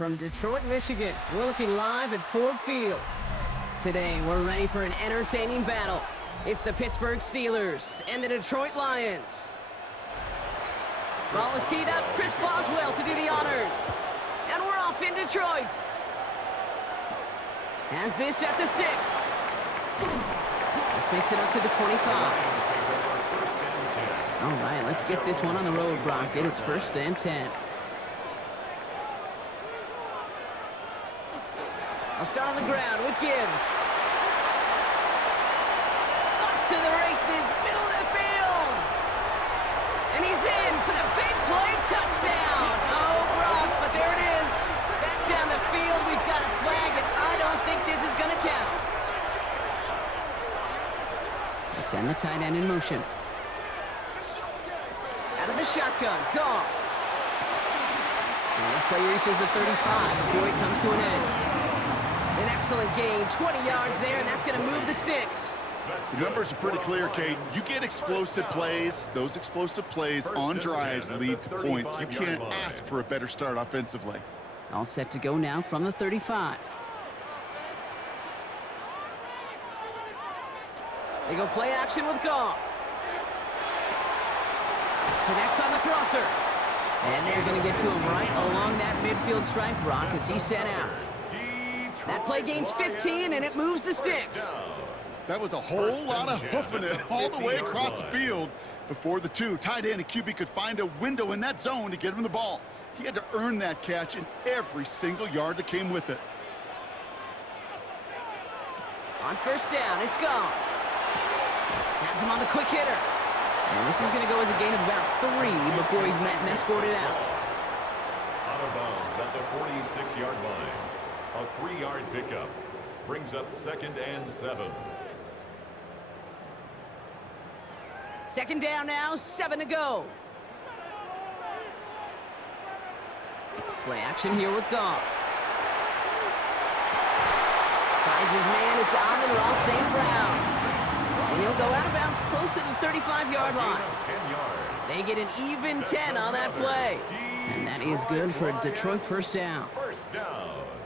From Detroit, Michigan, we're looking live at Ford Field. Today, we're ready for an entertaining battle. It's the Pittsburgh Steelers and the Detroit Lions. Ball is teed up. Chris Boswell to do the honors. And we're off in Detroit. Has this at the 6. This makes it up to the 25. All right, let's get this one on the road, Brock. It is 1st and 10. I'll start on the ground with Gibbs. Up to the races, middle of the field. And he's in for the big play touchdown. Oh, Brock, but there it is. Back down the field, we've got a flag, and I don't think this is going to count. They send the tight end in motion. Out of the shotgun, Goff. And this play reaches the 35 before it comes to an end. An excellent gain, 20 yards there, and that's going to move the sticks. The numbers are pretty clear, Kate. You get explosive plays. Those explosive plays on drives lead to points. You can't ask for a better start offensively. All set to go now from the 35. They go play action with Goff. Connects on the crosser. And they're going to get to him right along that midfield stripe, Brock, as he's sent out. That play gains 15, and it moves the sticks. That was a whole lot of hoofing it all the way across the field before the two tight end and QB could find a window in that zone to get him the ball. He had to earn that catch in every single yard that came with it. On 1st down, it's Goff. Has him on the quick hitter. And this is going to go as a gain of about 3 before he's met and escorted out. Out of bounds at the 46-yard line. A 3-yard pickup brings up 2nd and 7. 2nd down now, 7 to go. Play action here with Goff. Finds his man, it's Amon-Ra St. Brown. And he'll go out of bounds close to the 35-yard line. They get an even 10 on that play. And that is good for a Detroit 1st down.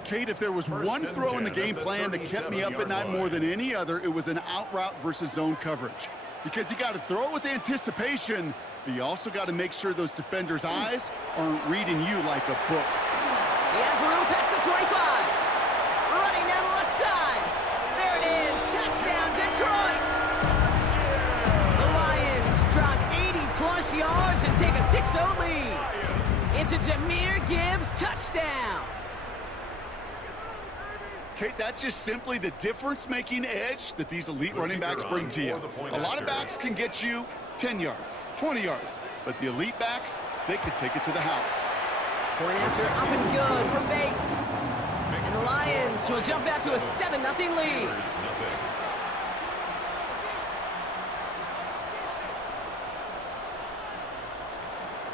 Kate, if there was one throw in the game plan that kept me up at night more than any other, it was an out route versus zone coverage. Because you got to throw it with anticipation, but you also got to make sure those defenders' eyes aren't reading you like a book. He has room past the 25. Running down the left side. There it is. Touchdown, Detroit. The Lions drop 80-plus yards and take a 6-0 lead. It's a Jahmyr Gibbs touchdown. Kate, that's just simply the difference-making edge that these elite running backs bring to you. A lot of backs can get you 10 yards, 20 yards, but the elite backs, they can take it to the house. Point after up and good for Bates. And the Lions will jump out to a 7-0 lead.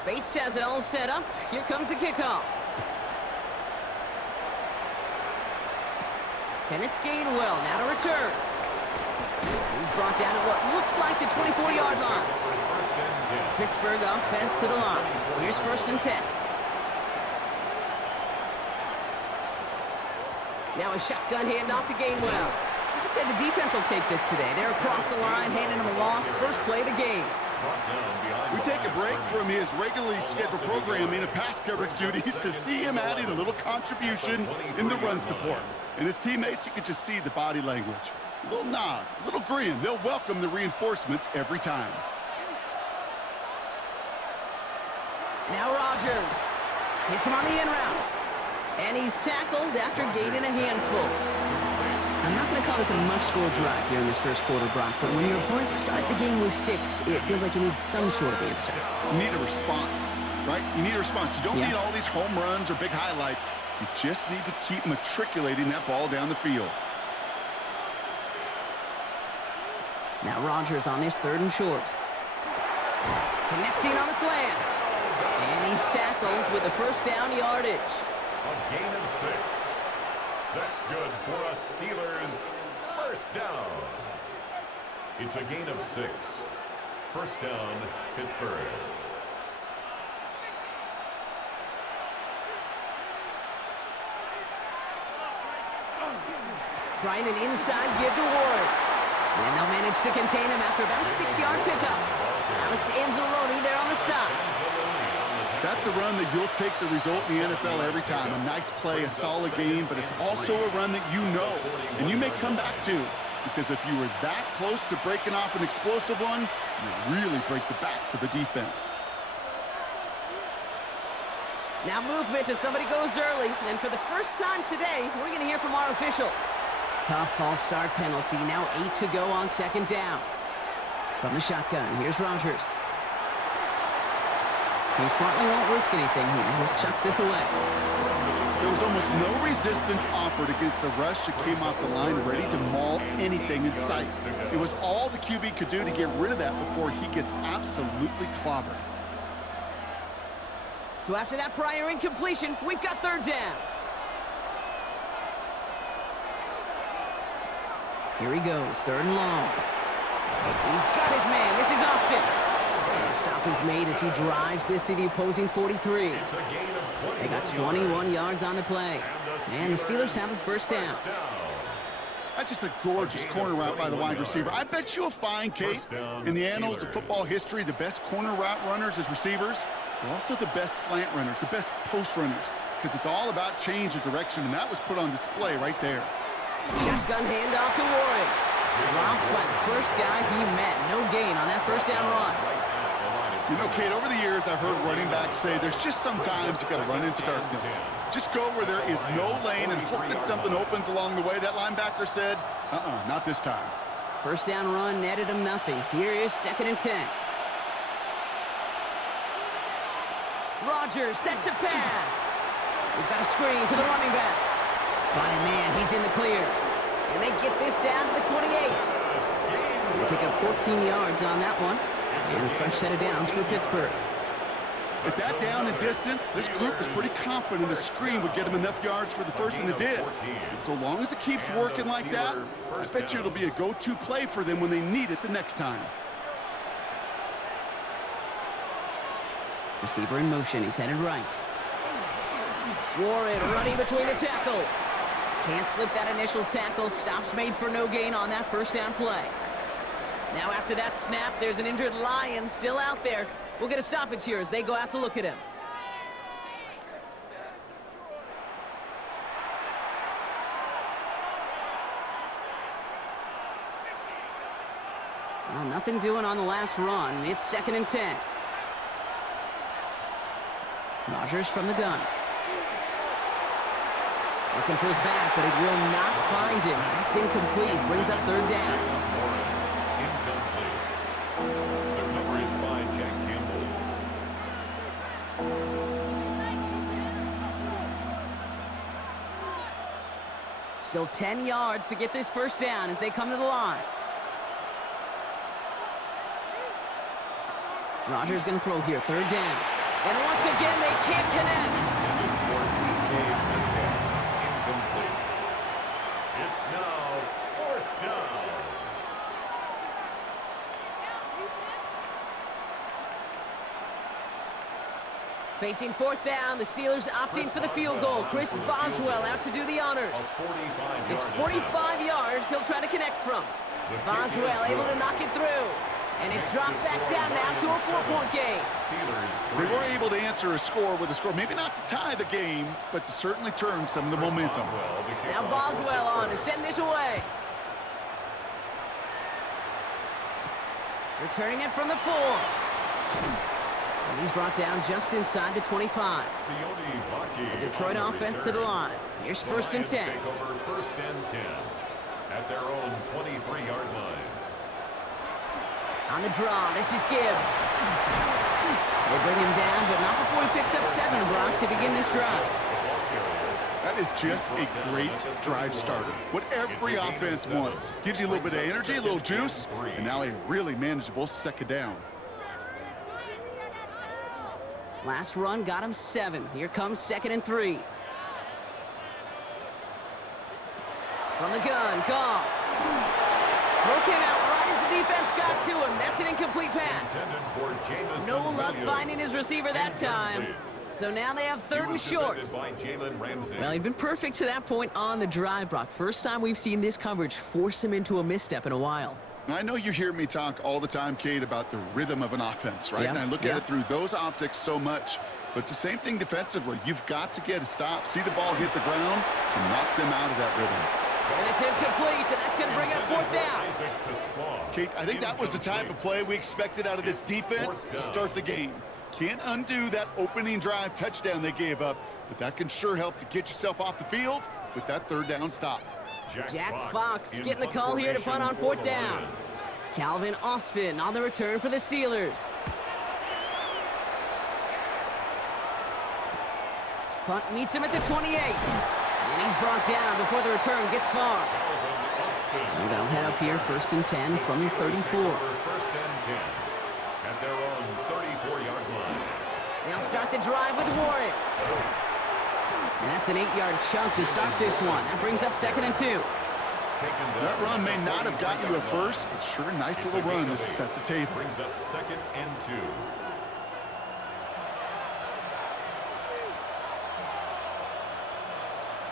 Bates has it all set up. Here comes the kickoff. Kenneth Gainwell now to return. He's brought down at what looks like the 24-yard line. Pittsburgh offense to the line. Here's 1st and 10. Now a shotgun handoff to Gainwell. I'd say the defense will take this today. They're across the line, handing him a loss. First play of the game. We take a break from his regularly scheduled programming of pass coverage duties to see him adding a little contribution in the run support. And his teammates, you could just see the body language. A little nod, a little grin. They'll welcome the reinforcements every time. Now Rodgers hits him on the in route. And he's tackled after gaining a handful. I'm not going to call this a must-score drive here in this first quarter, Brock, but when your opponents start the game with 6, it feels like you need some sort of answer. You need a response, right? You need a response. You don't need all these home runs or big highlights. You just need to keep matriculating that ball down the field. Now Rodgers on this 3rd and short. Connecting on the slant. And he's tackled with the 1st down yardage. A gain of 6. That's good for a Steelers 1st down. It's a gain of 6. 1st down, Pittsburgh. Trying an inside give to Ward. And they'll manage to contain him after about a 6-yard pickup. Alex Anzalone there on the stop. That's a run that you'll take the result in the NFL every time. A nice play, a solid game, but it's also a run that you know, and you may come back to, because if you were that close to breaking off an explosive one, you really break the backs of the defense. Now movement as somebody goes early, and for the first time today, we're going to hear from our officials. Tough false start penalty, now 8 to go on second down. From the shotgun, here's Rodgers. He smartly won't risk anything here. Just chucks this away. There was almost no resistance offered against a rush that came off the line ready to maul anything in sight. It was all the QB could do to get rid of that before he gets absolutely clobbered. So after that prior incompletion, we've got third down. Here he goes, third and long. He's got his man. This is Austin. And the stop is made as he drives this to the opposing 43. They got 21 yards on the play. And the Steelers have a first down. That's just a gorgeous corner route by the wide receiver. I bet you'll find, Kate, in the annals of football history, the best corner route runners as receivers are also the best slant runners, the best post runners, because it's all about change of direction, and that was put on display right there. Shotgun handoff to Warren. Dropped by the first guy he met. No gain on that first down run. You know, Kate, over the years, I've heard running backs say there's just sometimes you got to run into darkness. Just go where there is no lane and hope that something opens along the way. That linebacker said, not this time. First down run netted him nothing. Here is second and 10. Rodgers set to pass. We've got a screen to the running back. Body man, he's in the clear. And they get this down to the 28. They pick up 14 yards on that one. And a fresh set of downs for Pittsburgh. At that down and distance, this group was pretty confident the screen would get them enough yards for the first, and it did. And so long as it keeps working like that, I bet you it'll be a go-to play for them when they need it the next time. Receiver in motion, he's headed right. Warren running between the tackles. Can't slip that initial tackle. Stops made for no gain on that first down play. Now after that snap, there's an injured Lion still out there. We'll get a stoppage here as they go out to look at him. Well, nothing doing on the last run. It's second and 10. Rodgers from the gun. Looking for his back, but it will not find him. That's incomplete. Brings up third down. Still 10 yards to get this first down as they come to the line. Rodgers going to throw here, third down. And once again, they can't connect. Incomplete. It's now fourth down. Facing fourth down, the Steelers opting for the field goal. Chris Boswell out to do the honors. It's 45 yards he'll try to connect from. Boswell able to knock it through. And it's dropped back down now to a 4-point game. They were able to answer a score with a score, maybe not to tie the game, but to certainly turn some of the momentum. Now Boswell on to send this away. Returning it from the 4. And he's brought down just inside the 25. The Detroit offense to the line. Here's first and 10. Take over first and 10 at their own 23-yard line. On the draw, this is Gibbs. They bring him down, but not before he picks up 7, Brock, to begin this drive. That is just a great drive starter. What every offense wants. Gives you a little bit of energy, a little juice, and now a really manageable second down. Last run got him 7. Here comes second and 3. From the gun, Goff. Throw came out right as the defense got to him. That's an incomplete pass. No luck finding his receiver that time. So now they have third and short. Well, he'd been perfect to that point on the drive, Brock. First time we've seen this coverage force him into a misstep in a while. I know you hear me talk all the time, Kate, about the rhythm of an offense, right? Yeah. And I look at it through those optics so much. But it's the same thing defensively. You've got to get a stop, see the ball hit the ground to knock them out of that rhythm. And it's incomplete, and that's going to bring up fourth down. Kate, I think that was the type of play we expected out of this defense to start the game. Can't undo that opening drive touchdown they gave up, but that can sure help to get yourself off the field with that third down stop. Jack Fox getting the call here to punt on fourth down. Calvin Austin on the return for the Steelers. Punt meets him at the 28. And he's brought down before the return gets far. So they'll head up here, 1st and 10 from the 34. First and 10 at their own 34-yard line. They'll start the drive with Warren. And that's an 8-yard chunk to start this one. That brings up 2nd and 2. That run may not have got you a first, but sure a nice little run to set the table. Brings up 2nd and 2.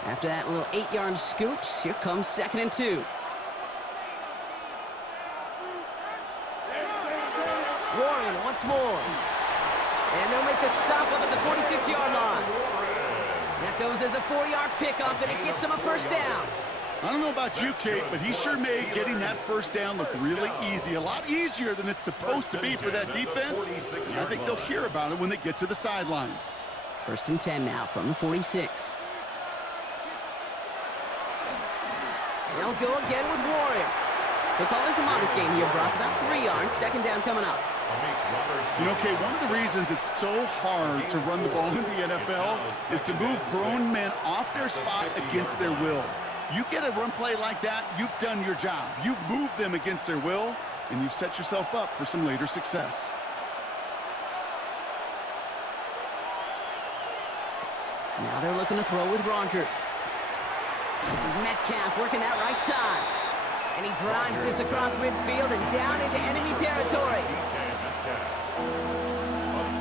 After that little 8-yard scoot, here comes 2nd and 2. Warren once more. And they'll make the stop up at the 46-yard line. That goes as a 4-yard pickup, and it gets him a first down. I don't know about you, Kate, but he sure made getting that first down look really easy. A lot easier than it's supposed to be for that defense. And I think they'll hear about it when they get to the sidelines. 1st and 10 now from the 46. They'll go again with Warren. So call this a modest game here, Brock. About 3 yards. 2nd down coming up. You know, Kate, one of the reasons it's so hard to run the ball in the NFL is to move grown men off their spot against their will. You get a run play like that, you've done your job. You've moved them against their will, and you've set yourself up for some later success. Now they're looking to throw with Rogers. This is Metcalf working that right side. And he drives this across midfield and down into enemy territory. A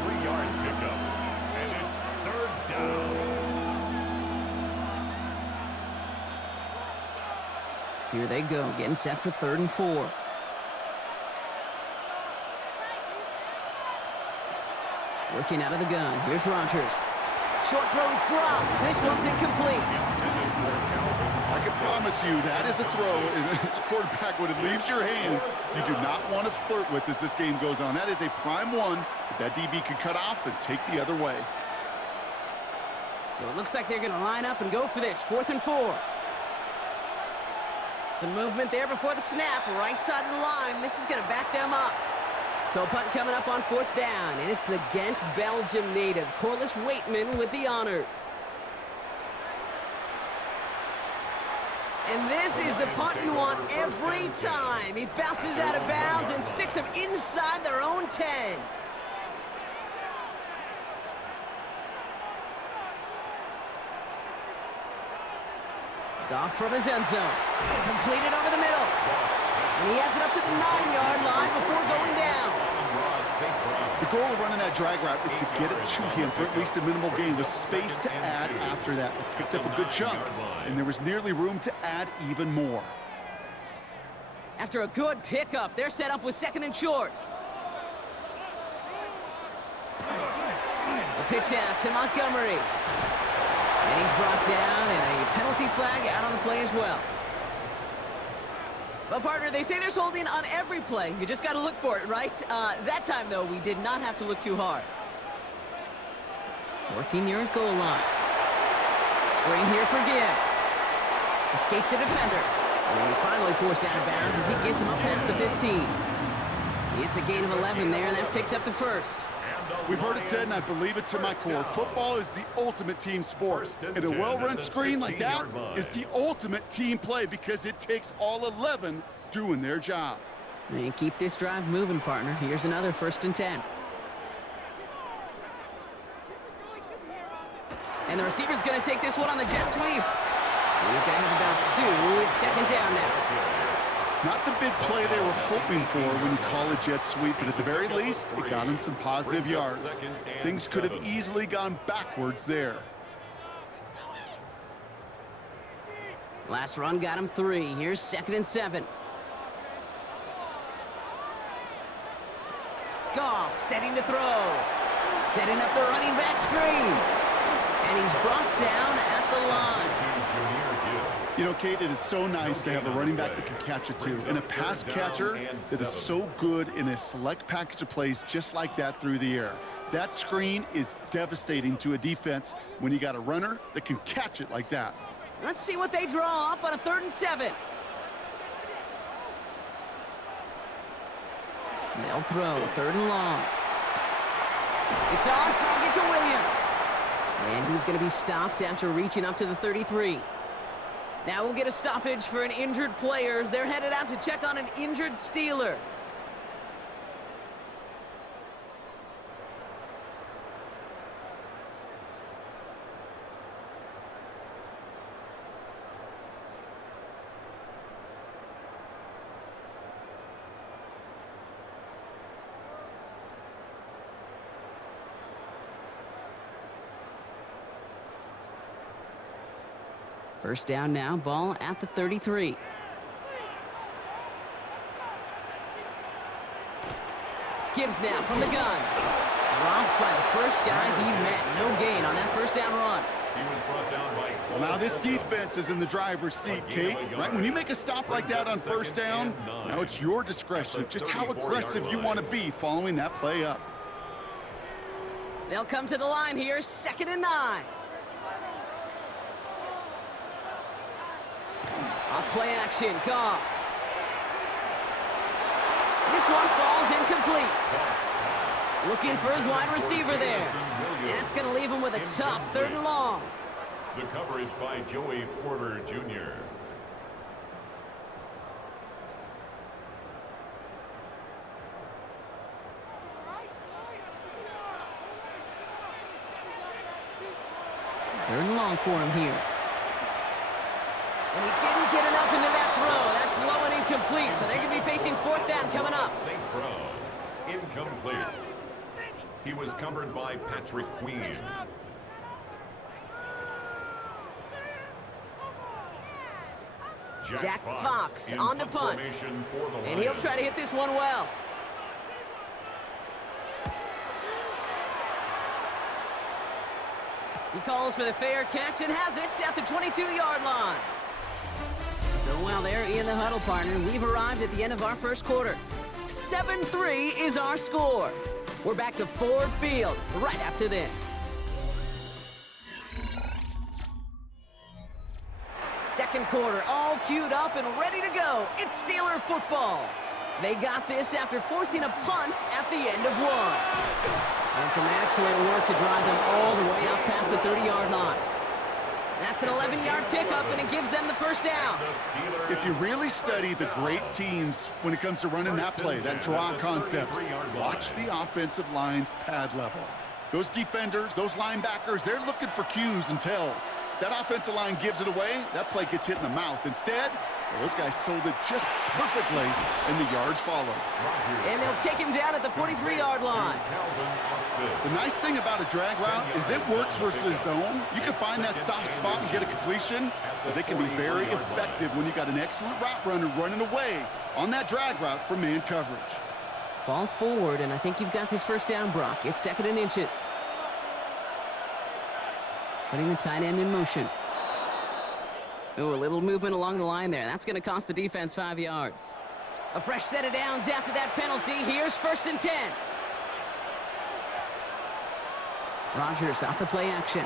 3-yard pickup, and it's 3rd down. Here they go, getting set for 3rd and 4. Working out of the gun. Here's Rogers. Short throw is dropped. This one's incomplete. I can promise you that is a throw. It's a quarterback when it leaves your hands. You do not want to flirt with as this game goes on. That is a prime one that DB can cut off and take the other way. So it looks like they're going to line up and go for this. 4th and 4. Some movement there before the snap. Right side of the line. This is going to back them up. So a punt coming up on 4th down. And it's against Belgium native Corliss Waitman with the honors. And this is the punt you want every time. He bounces out of bounds and sticks him inside their own 10. Goff from his end zone. Completed over the middle. And he has it up to the 9-yard line before going down. The goal of running that drag route is to get it to him for at least a minimal gain with space to add after that. They picked up a good chunk, and there was nearly room to add even more. After a good pickup, they're set up with 2nd and short. A pitch out to Montgomery. And he's brought down, and a penalty flag out on the play as well. Well, partner, they say there's holding on every play. You just got to look for it, right? That time, though, we did not have to look too hard. Working near his goal line. Screen here for Gibbs. Escapes a defender. And he's finally forced out of bounds as he gets him up past the 15. It's a gain of 11 there, and that picks up the 1st. We've heard it said, and I believe it to my core, football is the ultimate team sport. And a well-run screen like that is the ultimate team play because it takes all 11 doing their job. And keep this drive moving, partner. Here's another 1st and 10. And the receiver's going to take this one on the jet sweep. And he's going to have about 2. It's 2nd down now. Not the big play they were hoping for when you call a jet sweep, but at the very least, it got him some positive yards. Things could have easily gone backwards there. Last run got him 3. Here's 2nd and 7. Goff setting to throw. Setting up the running back screen. And he's brought down at the line. You know, Kate, it is so nice to have a running back that can catch it too, and a pass catcher that is so good in a select package of plays just like that through the air. That screen is devastating to a defense when you got a runner that can catch it like that. Let's see what they draw up on a 3rd and 7. They'll throw 3rd and long. It's on target to Williams. And he's going to be stopped after reaching up to the 33. Now we'll get a stoppage for an injured player as they're headed out to check on an injured Steeler. First down now, ball at the 33. Gibbs now from the gun. Dropped by the first guy he met. No gain on that first down run. He was brought down by... Well, now this defense is in the driver's seat, Kate. Right? When you make a stop like that on first down, now it's your discretion of just how aggressive you want to be following that play up. They'll come to the line here, 2nd and 9. Off play action, Goff. This one falls incomplete. Looking for his wide receiver there. And that's going to leave him with a tough 3rd and long. The coverage by Joey Porter Jr. Third and long for him here. And he didn't get enough into that throw. That's low and incomplete, so they're going to be facing 4th down coming up. St. Brown, incomplete. He was covered by Patrick Queen. Jack Fox on the punt. And he'll try to hit this one well. He calls for the fair catch and has it at the 22-yard line. So while they're in the huddle, partner, we've arrived at the end of our first quarter. 7-3 is our score. We're back to Ford Field right after this. Second quarter, all queued up and ready to go. It's Steeler football. They got this after forcing a punt at the end of one. And some excellent work to drive them all the way up past the 30-yard line. That's an 11-yard pickup, and it gives them the first down. If you really study the great teams when it comes to running that play, that draw concept, watch the offensive line's pad level. Those defenders, those linebackers, they're looking for cues and tells. If that offensive line gives it away, that play gets hit in the mouth. Instead, well, those guys sold it just perfectly, and the yards followed. And they'll take him down at the 43-yard line. The nice thing about a drag route is it works versus zone. You can find that soft spot and get a completion, but they can be very effective when you got an excellent route runner running away on that drag route for man coverage. Fall forward, and I think you've got this first down, Brock. It's 2nd and inches. Putting the tight end in motion. Ooh, a little movement along the line there. That's going to cost the defense 5 yards. A fresh set of downs after that penalty. Here's 1st and 10. Rodgers off the play action.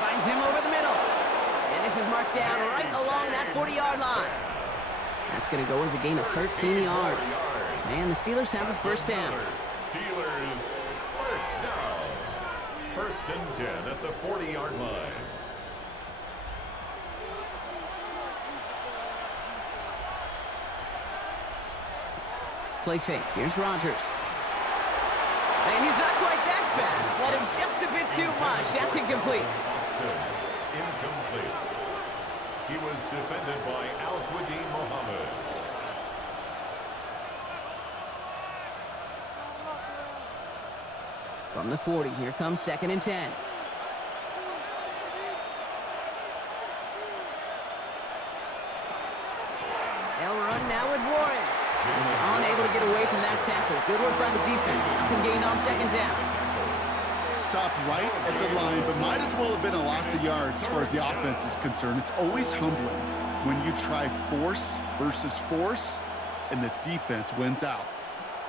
Finds him over the middle. And this is marked down right along that 40-yard line. That's going to go as a gain of 13 yards. And the Steelers have a first down. Steelers first down. 1st and 10 at the 40-yard line. Play fake. Here's Rodgers. And he's not quite that fast. Let him just a bit too much. That's incomplete. Incomplete. He was defended by Al-Quadin Mohammed. From the 40, here comes 2nd and 10. They'll run now with Warren. He's unable to get away from that tackle. Good work by the defense. Nothing gained on 2nd down. Stopped right at the line, but might as well have been a loss of yards as far as the offense is concerned. It's always humbling when you try force versus force, and the defense wins out.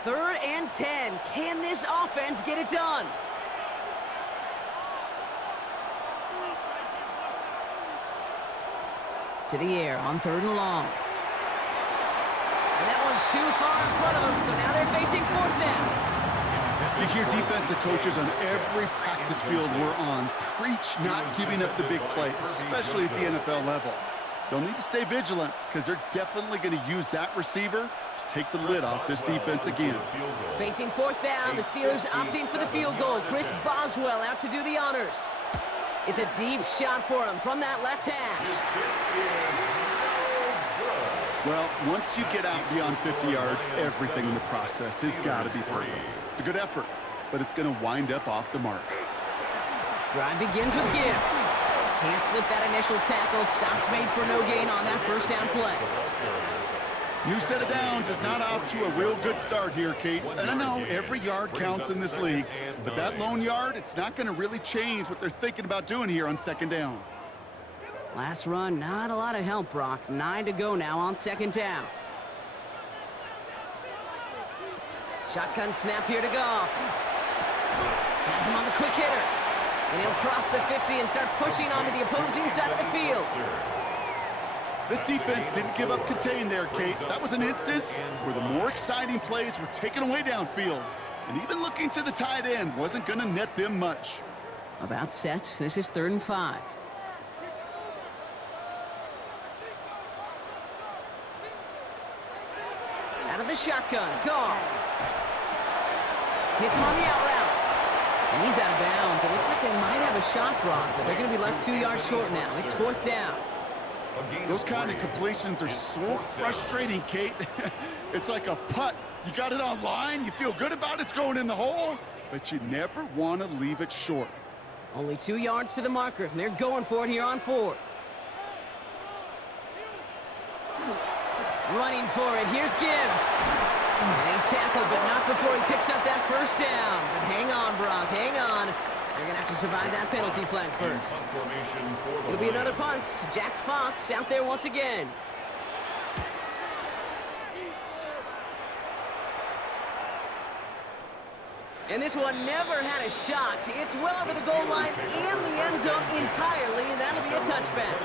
3rd and 10. Can this offense get it done? To the air on 3rd and long. And that one's too far in front of them, so now they're facing 4th down. You hear defensive coaches on every practice field we're on preach not giving up the big play, especially at the NFL level. They'll need to stay vigilant because they're definitely going to use that receiver to take the lid off this defense again. Facing 4th down, the Steelers opting for the field goal. Chris Boswell out to do the honors. It's a deep shot for him from that left hash. Well, once you get out beyond 50 yards, everything in the process has got to be perfect. It's a good effort, but it's going to wind up off the mark. Drive begins with Gibbs. Can't slip that initial tackle. Stops made for no gain on that 1st down play. New set of downs is not off to a real good start here, Kate. And I know every yard counts in this league, but that lone yard, it's not going to really change what they're thinking about doing here on 2nd down. Last run, not a lot of help, Brock. 9 to go now on 2nd down. Shotgun snap here to Goff. Has him on the quick hitter. And he'll cross the 50 and start pushing onto the opposing side of the field. This defense didn't give up contain there, Kate. That was an instance where the more exciting plays were taken away downfield. And even looking to the tight end wasn't going to net them much. About set. This is 3rd and 5. Out of the shotgun. Goff. Hits him on the out route. And he's out of bounds. It looked like they might have a shot, Brock, but they're going to be left 2 yards short now. It's 4th down. Those kind of completions are so frustrating, Kate. It's like a putt. You got it on line, you feel good about it's going in the hole, but you never want to leave it short. Only 2 yards to the marker, and they're going for it here on 4th. Running for it, here's Gibbs. And he's tackled, but not before he picks up that 1st down. But hang on, Brock, hang on. They're going to have to survive that penalty flag first. It'll be another punt. Jack Fox out there once again. And this one never had a shot. It's well over the goal line and the end zone entirely, and that'll be a touchback.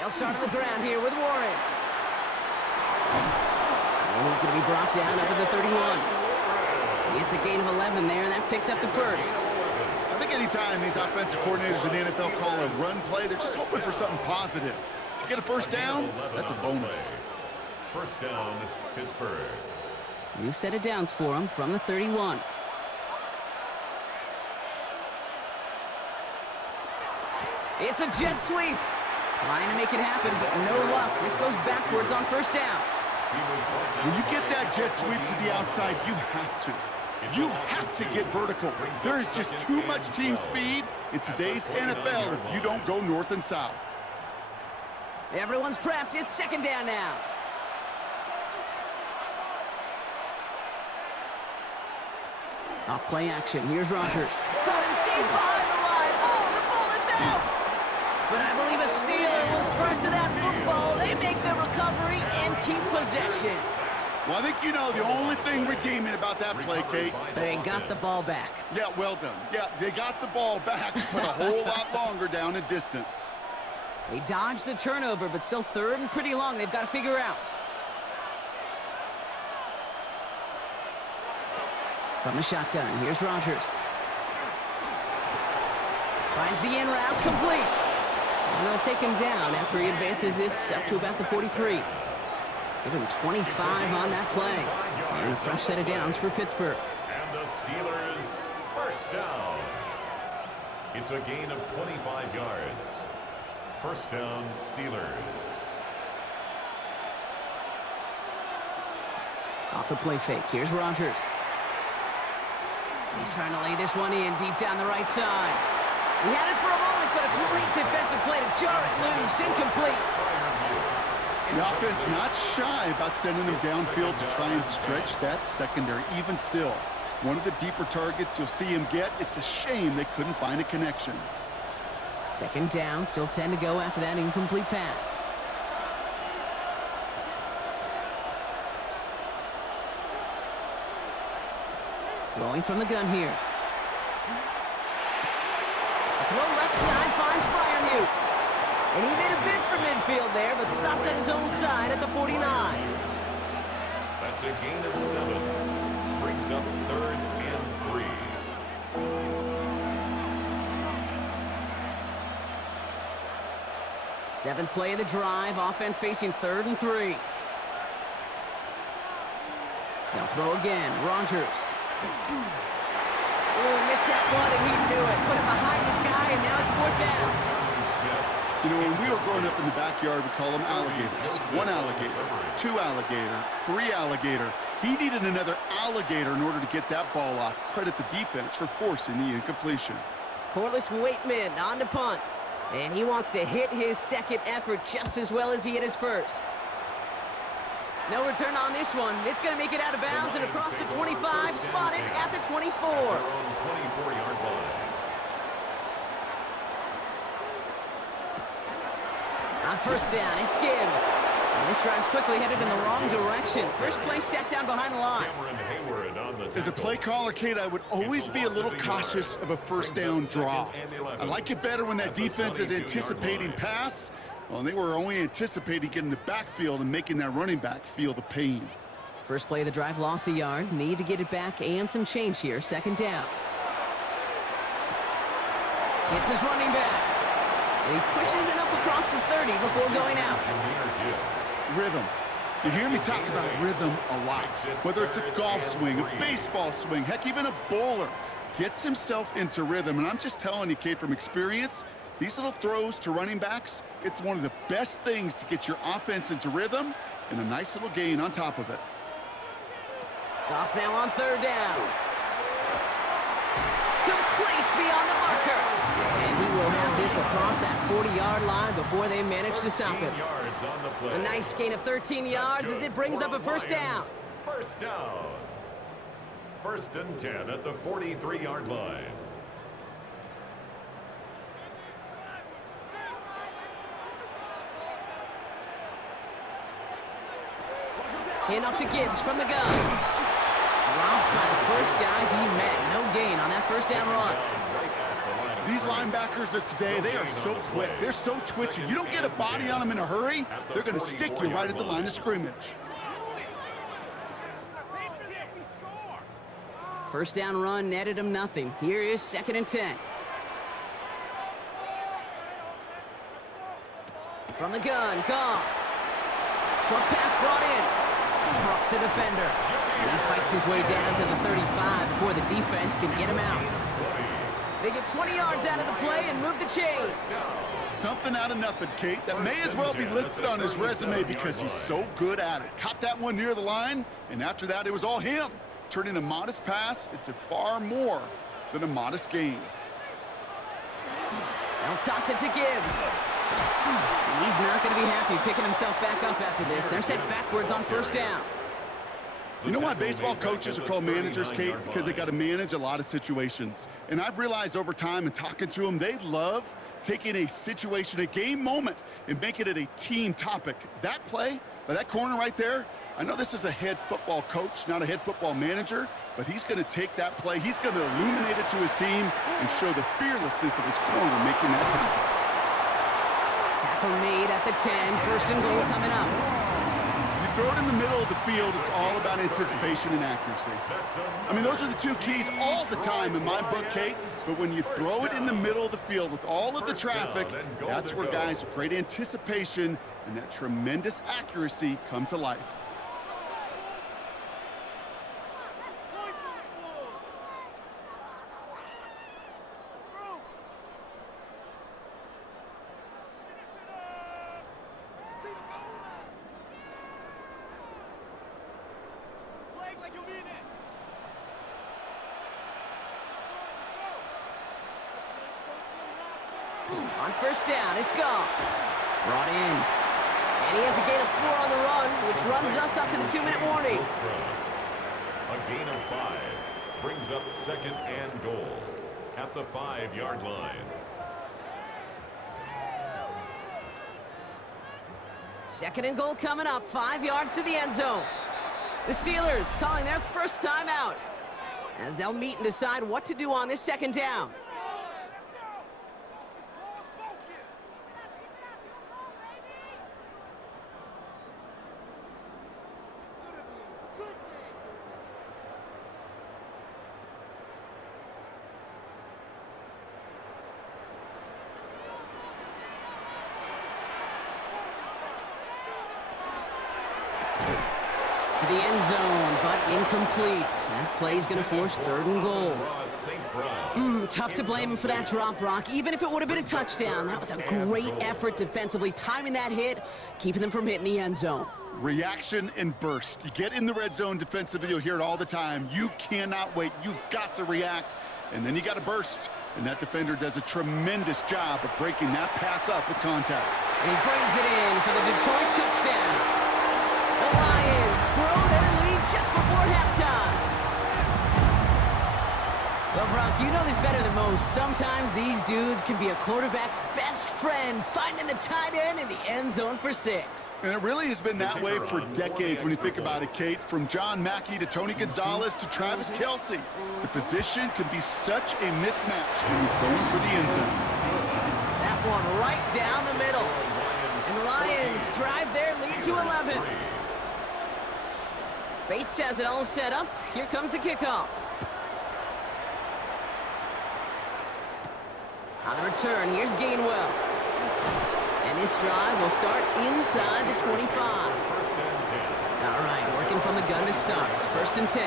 They'll start on the ground here with Warren. And he's going to be brought down over the 31. It's a gain of 11 there, and that picks up the 1st. I think anytime these offensive coordinators in the NFL call a run play, they're just hoping for something positive. To get a 1st down, that's a bonus. 1st down, Pittsburgh. New set of downs for him from the 31. It's a jet sweep. Trying to make it happen, but no luck. This goes backwards on 1st down. When you get that jet sweep to the outside, you have to. You have to get vertical. There is just too much team speed in today's NFL if you don't go north and south. Everyone's prepped. It's 2nd down now. Off play action. Here's Rodgers. Caught him deep behind the line. Oh, the ball is out. But I believe a Steeler was first to that football. They make the recovery and keep possession. Well, I think you know the only thing redeeming about that play, Kate. They got the ball back. Yeah, well done. Yeah, they got the ball back, but a whole lot longer down in distance. They dodged the turnover, but still 3rd and pretty long. They've got to figure out. From the shotgun, here's Rodgers. Finds the in route, complete. And they'll take him down after he advances this up to about the 43. Give him 25 on that play. And a fresh set of downs for Pittsburgh. And the Steelers' 1st down. It's a gain of 25 yards. First down, Steelers. Off the play fake. Here's Rodgers. He's trying to lay this one in deep down the right side. He had it for a moment, but a great defensive play to jar it loose. Incomplete. The offense not shy about sending them downfield to try and stretch that secondary. Even still, one of the deeper targets you'll see him get. It's a shame they couldn't find a connection. Second down, still 10 to go after that incomplete pass. Throwing from the gun here. A throw left side finds Freiermuth. And he made a bid for midfield there, but stopped at his own side at the 49. That's a gain of 7. Brings up 3rd and 3. Seventh play of the drive. Offense facing 3rd and 3. They'll throw again. Rodgers. Oh, he missed that one, and he knew it. Put it behind this guy, and now it's 4th down. You know, when we were growing up in the backyard, we call them alligators. 1 alligator, 2 alligator, 3 alligator. He needed another alligator in order to get that ball off. Credit the defense for forcing the incompletion. Corliss Waitman on the punt. And he wants to hit his second effort just as well as he hit his first. No return on this one. It's going to make it out of bounds and across the 25, spotted at the 24. 24-yard line. On first down, it's Gibbs. And this drive's quickly headed in the wrong direction. First play set down behind the line. As a play caller, Kate, I would always be a little cautious of a first down draw. I like it better when that defense is anticipating pass. Well, they were only anticipating getting the backfield and making that running back feel the pain. First play of the drive lost a yard. Need to get it back and some change here. Second down. It's his running back. And he pushes it up across the 30 before going out. Rhythm. You hear me talk about rhythm a lot. Whether it's a golf swing, a baseball swing, heck, even a bowler gets himself into rhythm. And I'm just telling you, Kate, from experience, these little throws to running backs, it's one of the best things to get your offense into rhythm and a nice little gain on top of it. Off now on third down. Complete beyond the marker. And he will have this across that 40-yard line before they manage to stop him. A nice gain of 13 yards as it brings up a first down. First down. 1st and 10 at the 43-yard line. Handoff to Gibbs from the gun. Dropped by the first guy he met. No gain on that first down run. These linebackers of today, they are so quick. They're so twitchy. You don't get a body on them in a hurry, they're going to stick you right at the line of scrimmage. First down run netted him nothing. Here is 2nd and 10. From the gun, Goff. Short pass brought in. Trucks a defender. And he fights his way down to the 35 before the defense can get him out. They get 20 yards out of the play and move the chains. Something out of nothing, Kate. That may as well be listed on his resume because he's so good at it. Caught that one near the line, and after that, it was all him. Turning a modest pass into far more than a modest gain. They'll toss it to Gibbs. And he's not going to be happy picking himself back up after this. They're sent backwards on first down. You know why baseball coaches are called managers, Kate? Because they got to manage a lot of situations. And I've realized over time and talking to them, they love taking a situation, a game moment, and making it a team topic. That play by that corner right there, I know this is a head football coach, not a head football manager, but he's going to take that play, he's going to illuminate it to his team and show the fearlessness of his corner making that tackle. Tackle made at the 10, 1st and goal coming up. You throw it in the middle of the field, it's all about anticipation and accuracy. I mean, those are the two keys all the time in my book, Kate. But when you throw it in the middle of the field with all of the traffic, that's where guys with great anticipation and that tremendous accuracy come to life. On first down, it's gone. Brought in. And he has a gain of 4 on the run, which runs us up to the 2-minute warning. A gain of 5 brings up second and goal at the 5-yard line. Second and goal coming up, 5 yards to the end zone. The Steelers calling their first time out as they'll meet and decide what to do on this second down. To the end zone, but incomplete. That play's going to force third and goal. Tough to blame him for that drop, Brock. Even if it would have been a touchdown, that was a great effort defensively, timing that hit, keeping them from hitting the end zone. Reaction and burst. You get in the red zone defensively, you'll hear it all the time. You cannot wait. You've got to react, and then you got to burst. And that defender does a tremendous job of breaking that pass up with contact. And he brings it in for the Detroit touchdown. The Lions grow their lead just before halftime. Well, Brock, you know this better than most. Sometimes these dudes can be a quarterback's best friend, finding the tight end in the end zone for 6. And it really has been that way for decades when you think about it, Kate. From John Mackey to Tony Gonzalez to Travis Kelce. The position can be such a mismatch when you're going for the end zone. That one right down the middle. And the Lions drive their lead to 11. Bates has it all set up. Here comes the kickoff. On the return, here's Gainwell. And this drive will start inside the 25. All right, working from the gun to start. First and 10.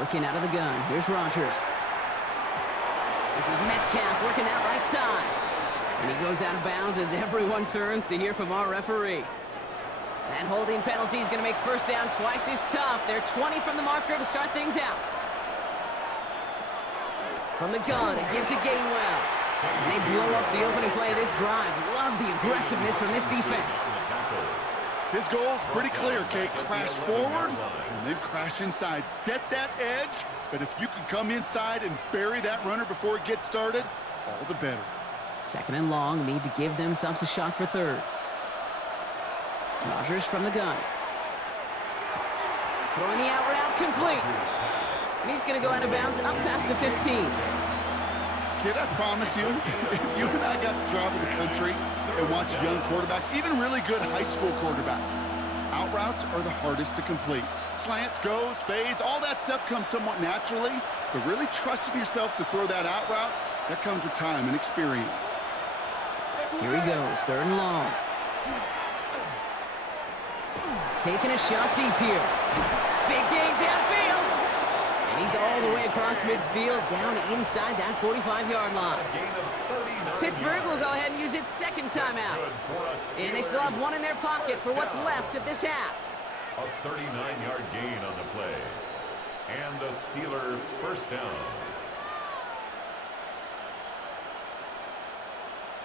Working out of the gun. Here's Rodgers. This is Metcalf working that right side. And he goes out of bounds as everyone turns to hear from our referee. That holding penalty is going to make first down twice as tough. They're 20 from the marker to start things out. From the gun, it gives to Gainwell. And they blow up the opening play of this drive. Love the aggressiveness from this defense. His goal's pretty clear, Kate. Crash forward and then crash inside. Set that edge, but if you can come inside and bury that runner before it gets started, all the better. Second and long, need to give themselves a shot for third. Rodgers from the gun. Throwing the out route complete. And he's going to go out of bounds up past the 15. Kid, I promise you, if you and I got to travel the country and watch young quarterbacks, even really good high school quarterbacks, out routes are the hardest to complete. Slants, goes, fades, all that stuff comes somewhat naturally, but really trusting yourself to throw that out route, that comes with time and experience. Here he goes, third and long. Taking a shot deep here. Big gain downfield. And he's all the way across midfield, down inside that 45-yard line. Pittsburgh will go ahead and use its second timeout. And they still have one in their pocket for what's left of this half. A 39-yard gain on the play. And a Steeler first down.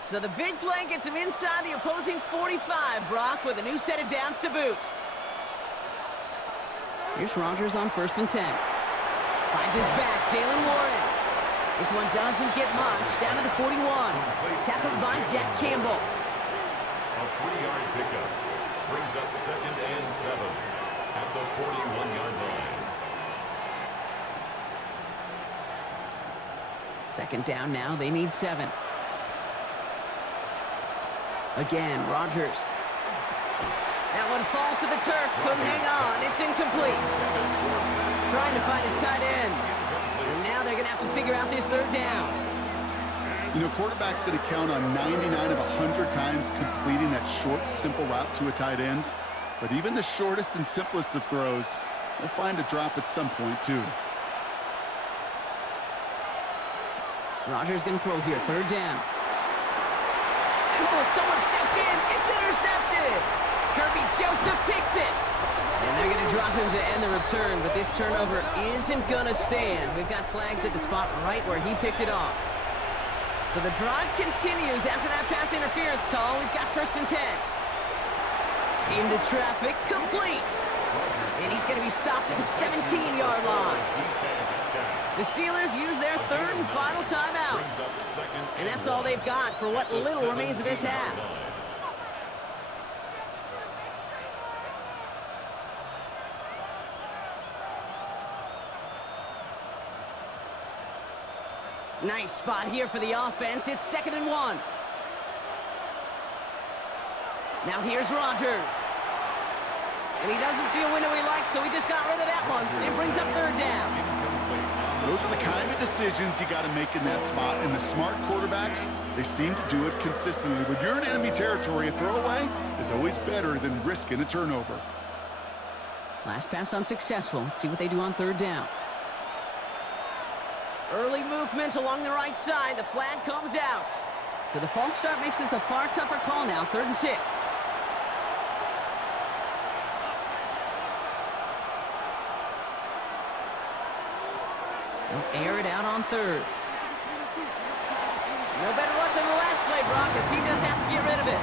So the big play gets him inside the opposing 45, Brock, with a new set of downs to boot. Here's Rodgers on first and 10. Finds his back, Jalen Warren. This one doesn't get much, down to the 41. Tackled by Jack Campbell. A 3-yard pickup brings up second and 7 at the 41-yard line. Second down now, they need 7. Again, Rodgers. That one falls to the turf, couldn't hang on, it's incomplete. Trying to find his tight end. So now they're going to have to figure out this third down. You know, quarterback's going to count on 99 of 100 times completing that short, simple route to a tight end. But even the shortest and simplest of throws, they'll find a drop at some point, too. Rodgers going to throw here, third down. Oh, someone stepped in. It's intercepted. Kirby Joseph picks it. And they're going to drop him to end the return, but this turnover isn't going to stand. We've got flags at the spot right where he picked it off. So the drive continues after that pass interference call. We've got 1st and 10. Into traffic, complete. And he's going to be stopped at the 17-yard line. The Steelers use their 3rd and final timeout. And that's all they've got for what little remains of this half. Nice spot here for the offense. It's 2nd and 1. Now here's Rodgers. And he doesn't see a window he likes, so he just got rid of that one. It brings up 3rd down. Those are the kind of decisions you got to make in that spot. And the smart quarterbacks, they seem to do it consistently. When you're in enemy territory, a throwaway is always better than risking a turnover. Last pass unsuccessful. Let's see what they do on 3rd down. Early movement along the right side. The flag comes out. So the false start makes this a far tougher call now. 3rd and 6. They'll air it out on 3rd. No better luck than the last play, Brock, as he just has to get rid of it.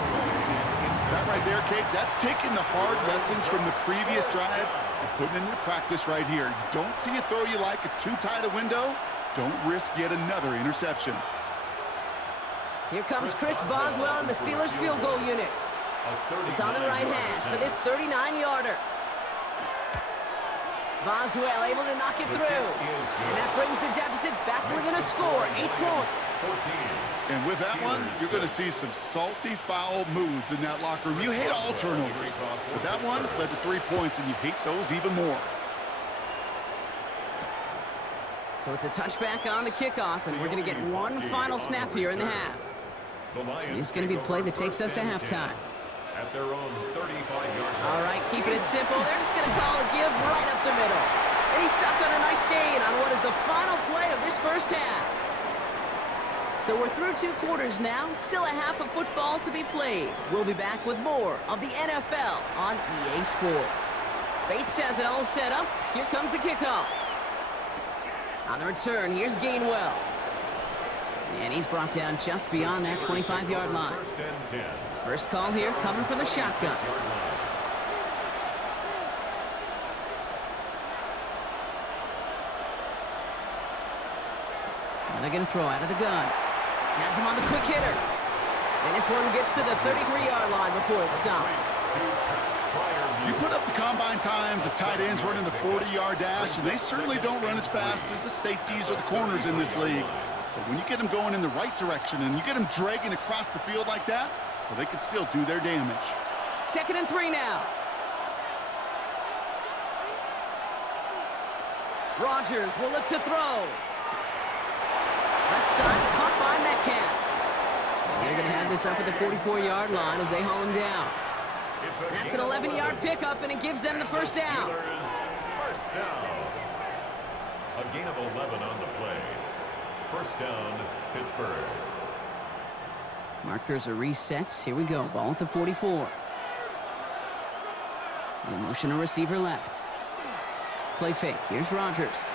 That right there, Kate, that's taking the hard lessons from the previous drive and putting it into practice right here. You don't see a throw you like, it's too tight a window. Don't risk yet another interception. Here comes Chris Boswell and the Steelers field goal unit. It's on the right hash for this 39-yarder. Boswell able to knock it through. And that brings the deficit back within a score, 8 points. And with that one, you're going to see some salty, foul moods in that locker room. You hate all turnovers, but that one led to 3 points, and you hate those even more. So it's a touchback on the kickoff, and we're going to get one final snap here in the half. This is going to be the play that takes us to halftime. At their own 35-yard line. All right, keeping it simple. They're just going to call a give right up the middle. And he stopped on a nice gain on what is the final play of this first half. So we're through 2 quarters now. Still a half of football to be played. We'll be back with more of the NFL on EA Sports. Bates has it all set up. Here comes the kickoff. On the return, here's Gainwell. And he's brought down just beyond that 25-yard line. First call here coming from the shotgun. And they're going to throw out of the gun. Has him on the quick hitter. And this one gets to the 33-yard line before it's stopped. You put up the combine times of tight ends running the 40-yard dash, and they certainly don't run as fast as the safeties or the corners in this league. But when you get them going in the right direction and you get them dragging across the field like that, well, they can still do their damage. 2nd and 3 now. Rodgers will look to throw. Left side caught by Metcalf. They're going to have this up at the 44-yard line as they haul him down. That's an 11-yard pickup, and it gives them the first down. First down. A gain of 11 on the play. First down, Pittsburgh. Markers are reset. Here we go. Ball at the 44. The motion receiver left. Play fake. Here's Rodgers.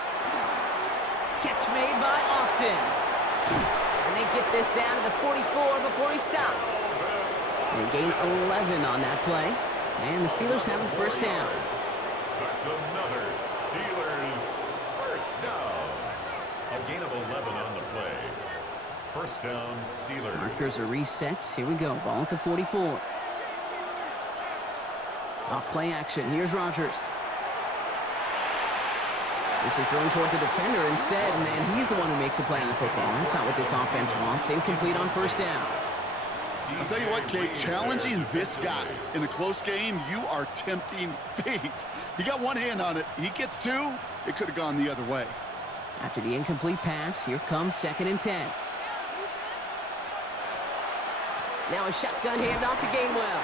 Catch made by Austin. And they get this down to the 44 before he stopped. They gain 11 on that play. And the Steelers have a first down. That's another Steelers first down. A gain of 11 on the play. First down, Steelers. Markers are reset. Here we go. Ball at the 44. Off play action. Here's Rodgers. This is thrown towards a defender instead, and he's the one who makes a play on the football. That's not what this offense wants. Incomplete on first down. I'll tell you what, Kate, challenging this guy in a close game, you are tempting fate. He got one hand on it. He gets 2. It could have gone the other way. After the incomplete pass, here comes 2nd and 10. Now a shotgun handoff to Gainwell.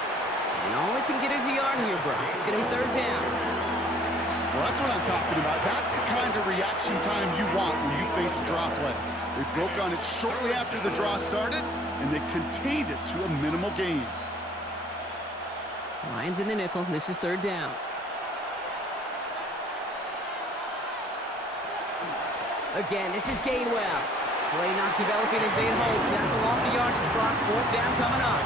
And all he can get is a yard here, Brock. It's going to be 3rd down. Well, that's what I'm talking about. That's the kind of reaction time you want when you face a draw play. They broke on it shortly after the draw started, and they contained it to a minimal gain. Lions in the nickel. This is third down. Again, this is Gainwell. Play not developing as they had hoped. That's a loss of yardage, Brock. Fourth down coming up.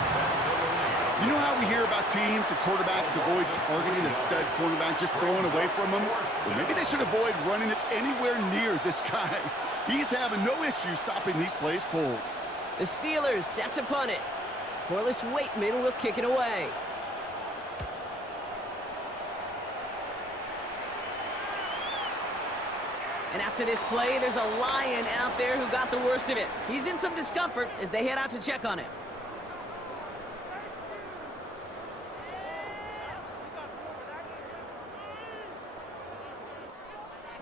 You know how we hear about teams and quarterbacks avoid targeting a stud quarterback, just throwing away from him? Well, maybe they should avoid running it anywhere near this guy. He's having no issue stopping these plays cold. The Steelers set to punt it. Corliss Waitman will kick it away. And after this play, there's a Lion out there who got the worst of it. He's in some discomfort as they head out to check on him.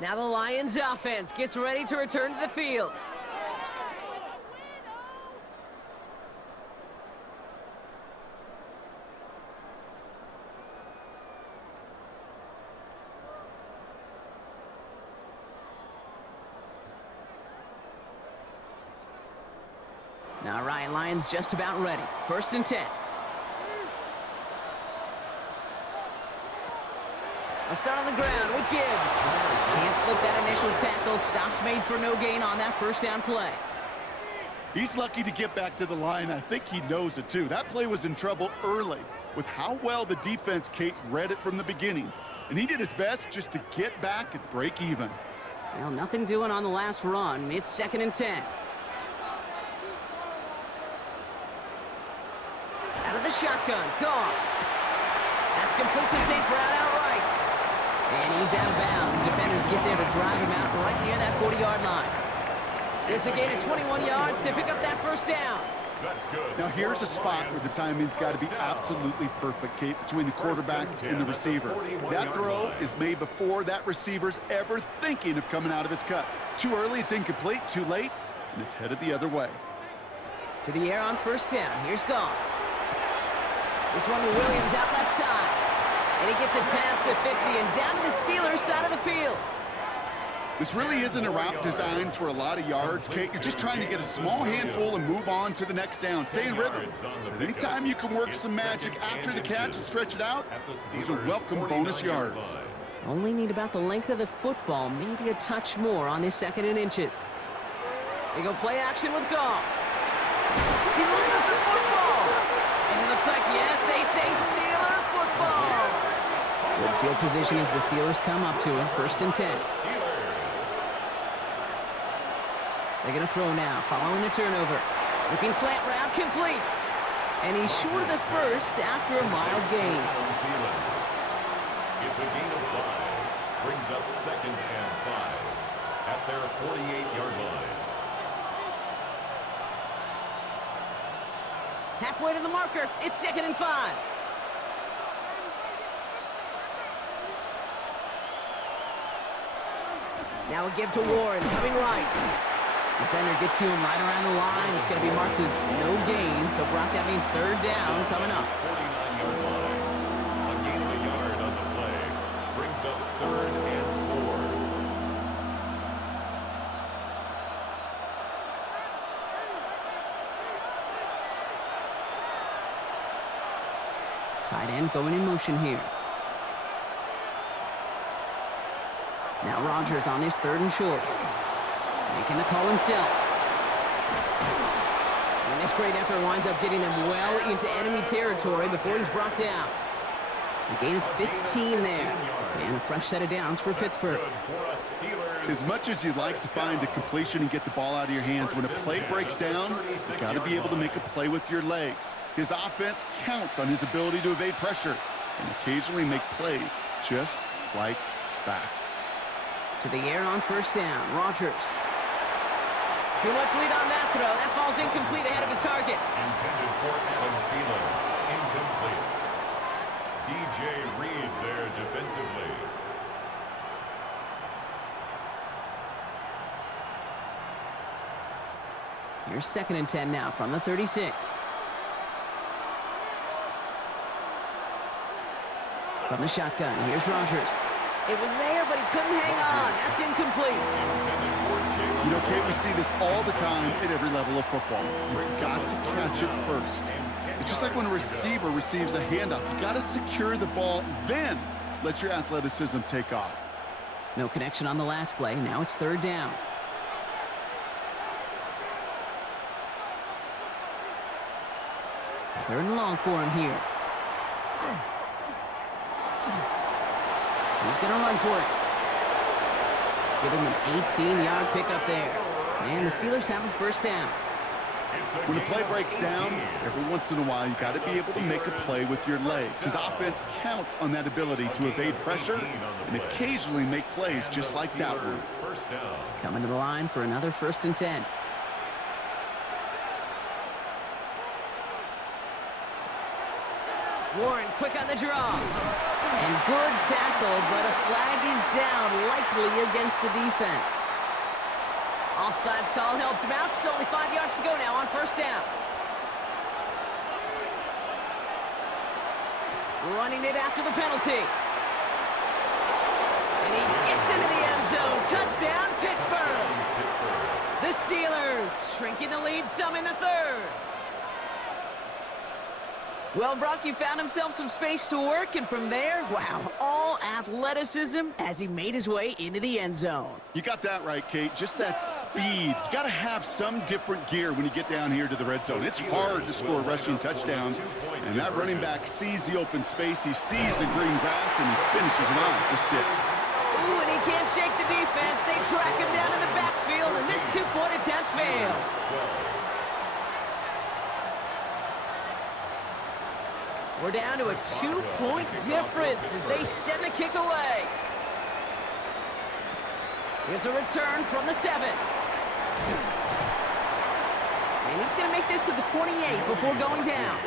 Now the Lions offense gets ready to return to the field. Now, Ryan, Lions just about ready. 1st and 10. I'll start on the ground with Gibbs. Can't slip that initial tackle. Stops made for no gain on that first down play. He's lucky to get back to the line. I think he knows it, too. That play was in trouble early with how well the defense, Kate, read it from the beginning. And he did his best just to get back and break even. Well, nothing doing on the last run. It's 2nd and 10. Out of the shotgun, Goff. That's complete to St. Brown outright. And he's out of bounds. Defenders get there to drive him out right near that 40-yard line. It's a gain of 21 yards to pick up that first down. That's good. Now here's a spot where the timing's got to be absolutely perfect, Kate, between the quarterback and the receiver. That throw is made before that receiver's ever thinking of coming out of his cut. Too early, it's incomplete. Too late, and it's headed the other way. To the air on first down. Here's Goff. This one to Williams out left side. And he gets it past the 50 and down to the Steelers' side of the field. This really isn't a route designed for a lot of yards, Kate. You're just trying to get a small handful and move on to the next down. Stay in rhythm. But anytime you can work some magic after the catch and stretch it out, those are welcome bonus yards. Only need about the length of the football, maybe a touch more on this 2nd and inches. They go play action with Goff. He loses the football. And it looks like, yes, they say Steeler football. Good field position as the Steelers come up to him. 1st and 10. They're going to throw now, following the turnover. Looking slant route, complete. And he's short of the first after a mild gain. It's a gain of 5. Brings up 2nd and 5 at their 48-yard line. Halfway to the marker. It's 2nd and 5. Now a give to Warren, coming right. Defender gets to him right around the line. It's going to be marked as no gain. So, Brock, that means 3rd down coming up. 49-yard line. A gain of a yard on the play. Brings up 3rd and 4. Tight end going in motion here. Now Rodgers on his 3rd and short. Making the call himself. And this great effort winds up getting him well into enemy territory before he's brought down. A gain of 15 there. And a fresh set of downs for Pittsburgh. As much as you'd like to find a completion and get the ball out of your hands, when a play breaks down, you've got to be able to make a play with your legs. His offense counts on his ability to evade pressure and occasionally make plays just like that. To the air on 1st down. Rodgers. Too much lead on that throw. That falls incomplete ahead of his target. Intended for Adam Thielen. Incomplete. DJ Reed there defensively. Here's 2nd and 10 now from the 36. From the shotgun, here's Rodgers. It was there, but he couldn't hang on. That's incomplete. You know, Kate, we see this all the time at every level of football. You've got to catch it first. It's just like when a receiver receives a handoff. You've got to secure the ball, then let your athleticism take off. No connection on the last play. Now it's third down. Third and long for him here. He's going to run for it. Give him an 18-yard pickup there. And the Steelers have a first down. When the play breaks down, every once in a while, you got to be able to make a play with your legs. His offense counts on that ability to evade pressure and occasionally make plays just like that one. Coming to the line for another 1st and 10. Warren quick on the draw. And good tackle, but a flag is down, likely against the defense. Offsides call helps him out. It's only 5 yards to go now on first down. Running it after the penalty. And he gets into the end zone. Touchdown, Pittsburgh. The Steelers shrinking the lead some in the third. Well, Brock, you found himself some space to work, and from there, wow, all athleticism as he made his way into the end zone. You got that right, Kate. Just that speed. You got to have some different gear when you get down here to the red zone. It's hard to score rushing touchdowns, and that running back sees the open space, he sees the green grass, and he finishes it off for 6. Ooh, and he can't shake the defense. They track him down in the backfield, and this two-point attempt fails. We're down to a 2-point difference as they send the kick away. Here's a return from the 7. And he's going to make this to the 28 before going down.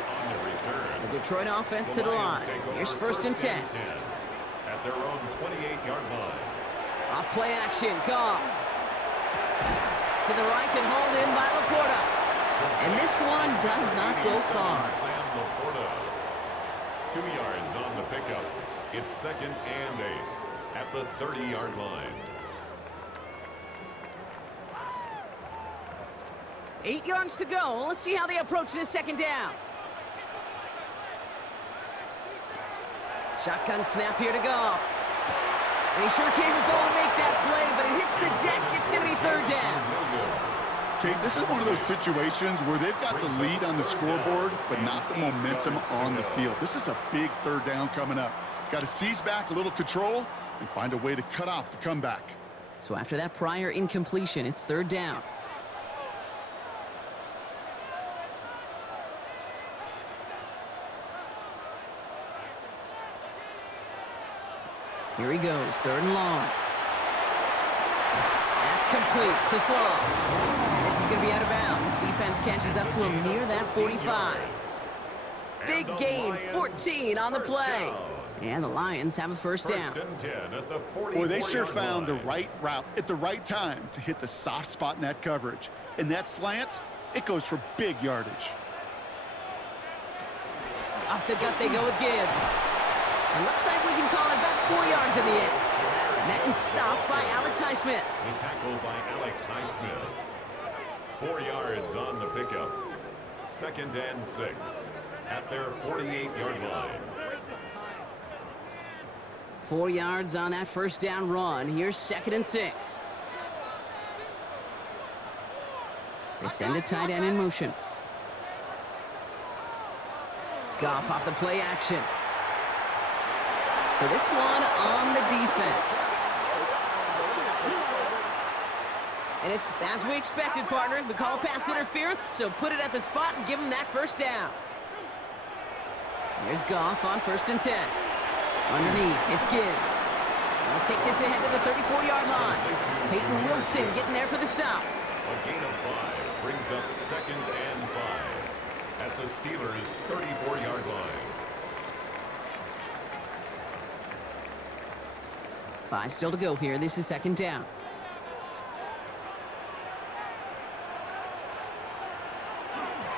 The Detroit offense to the line. Here's 1st and 10. At their own 28-yard line. Off play action, Goff. To the right and hauled in by Laporta. And this one does not go far. 2 yards on the pickup. It's 2nd and 8 at the 30-yard line. 8 yards to go. Let's see how they approach this 2nd down. Shotgun snap here to Goff. And he sure came his all to make that play, but it hits the deck. It's going to be 3rd down. Kate, this is one of those situations where they've got the lead on the scoreboard, but not the momentum on the field. This is a big 3rd down coming up. Got to seize back a little control and find a way to cut off the comeback. So after that prior incompletion, it's 3rd down. Here he goes, 3rd and long. That's complete to Slow. This is going to be out of bounds. Defense catches up to him near that 45. Big gain, 14 on the play. And the Lions have a 1st down. Boy, they sure found the right route at the right time to hit the soft spot in that coverage. And that slant, it goes for big yardage. Off the gut they go with Gibbs. It looks like we can call it about 4 yards in the end. Met and stopped by Alex Highsmith. The tackle by Alex Highsmith. 4 yards on the pickup. 2nd and 6 at their 48-yard line. 4 yards on that 1st down run. Here's 2nd and 6. They send a tight end in motion. Goff off the play action. So this one on the defense. And it's as we expected, partner. We call pass interference, so put it at the spot and give him that 1st down. Here's Goff on 1st and 10. Underneath, it's Gibbs. They'll take this ahead to the 34-yard line. Peyton Wilson getting there for the stop. A gain of 5 brings up 2nd and 5 at the Steelers' 34-yard line. 5 still to go here. This is 2nd down.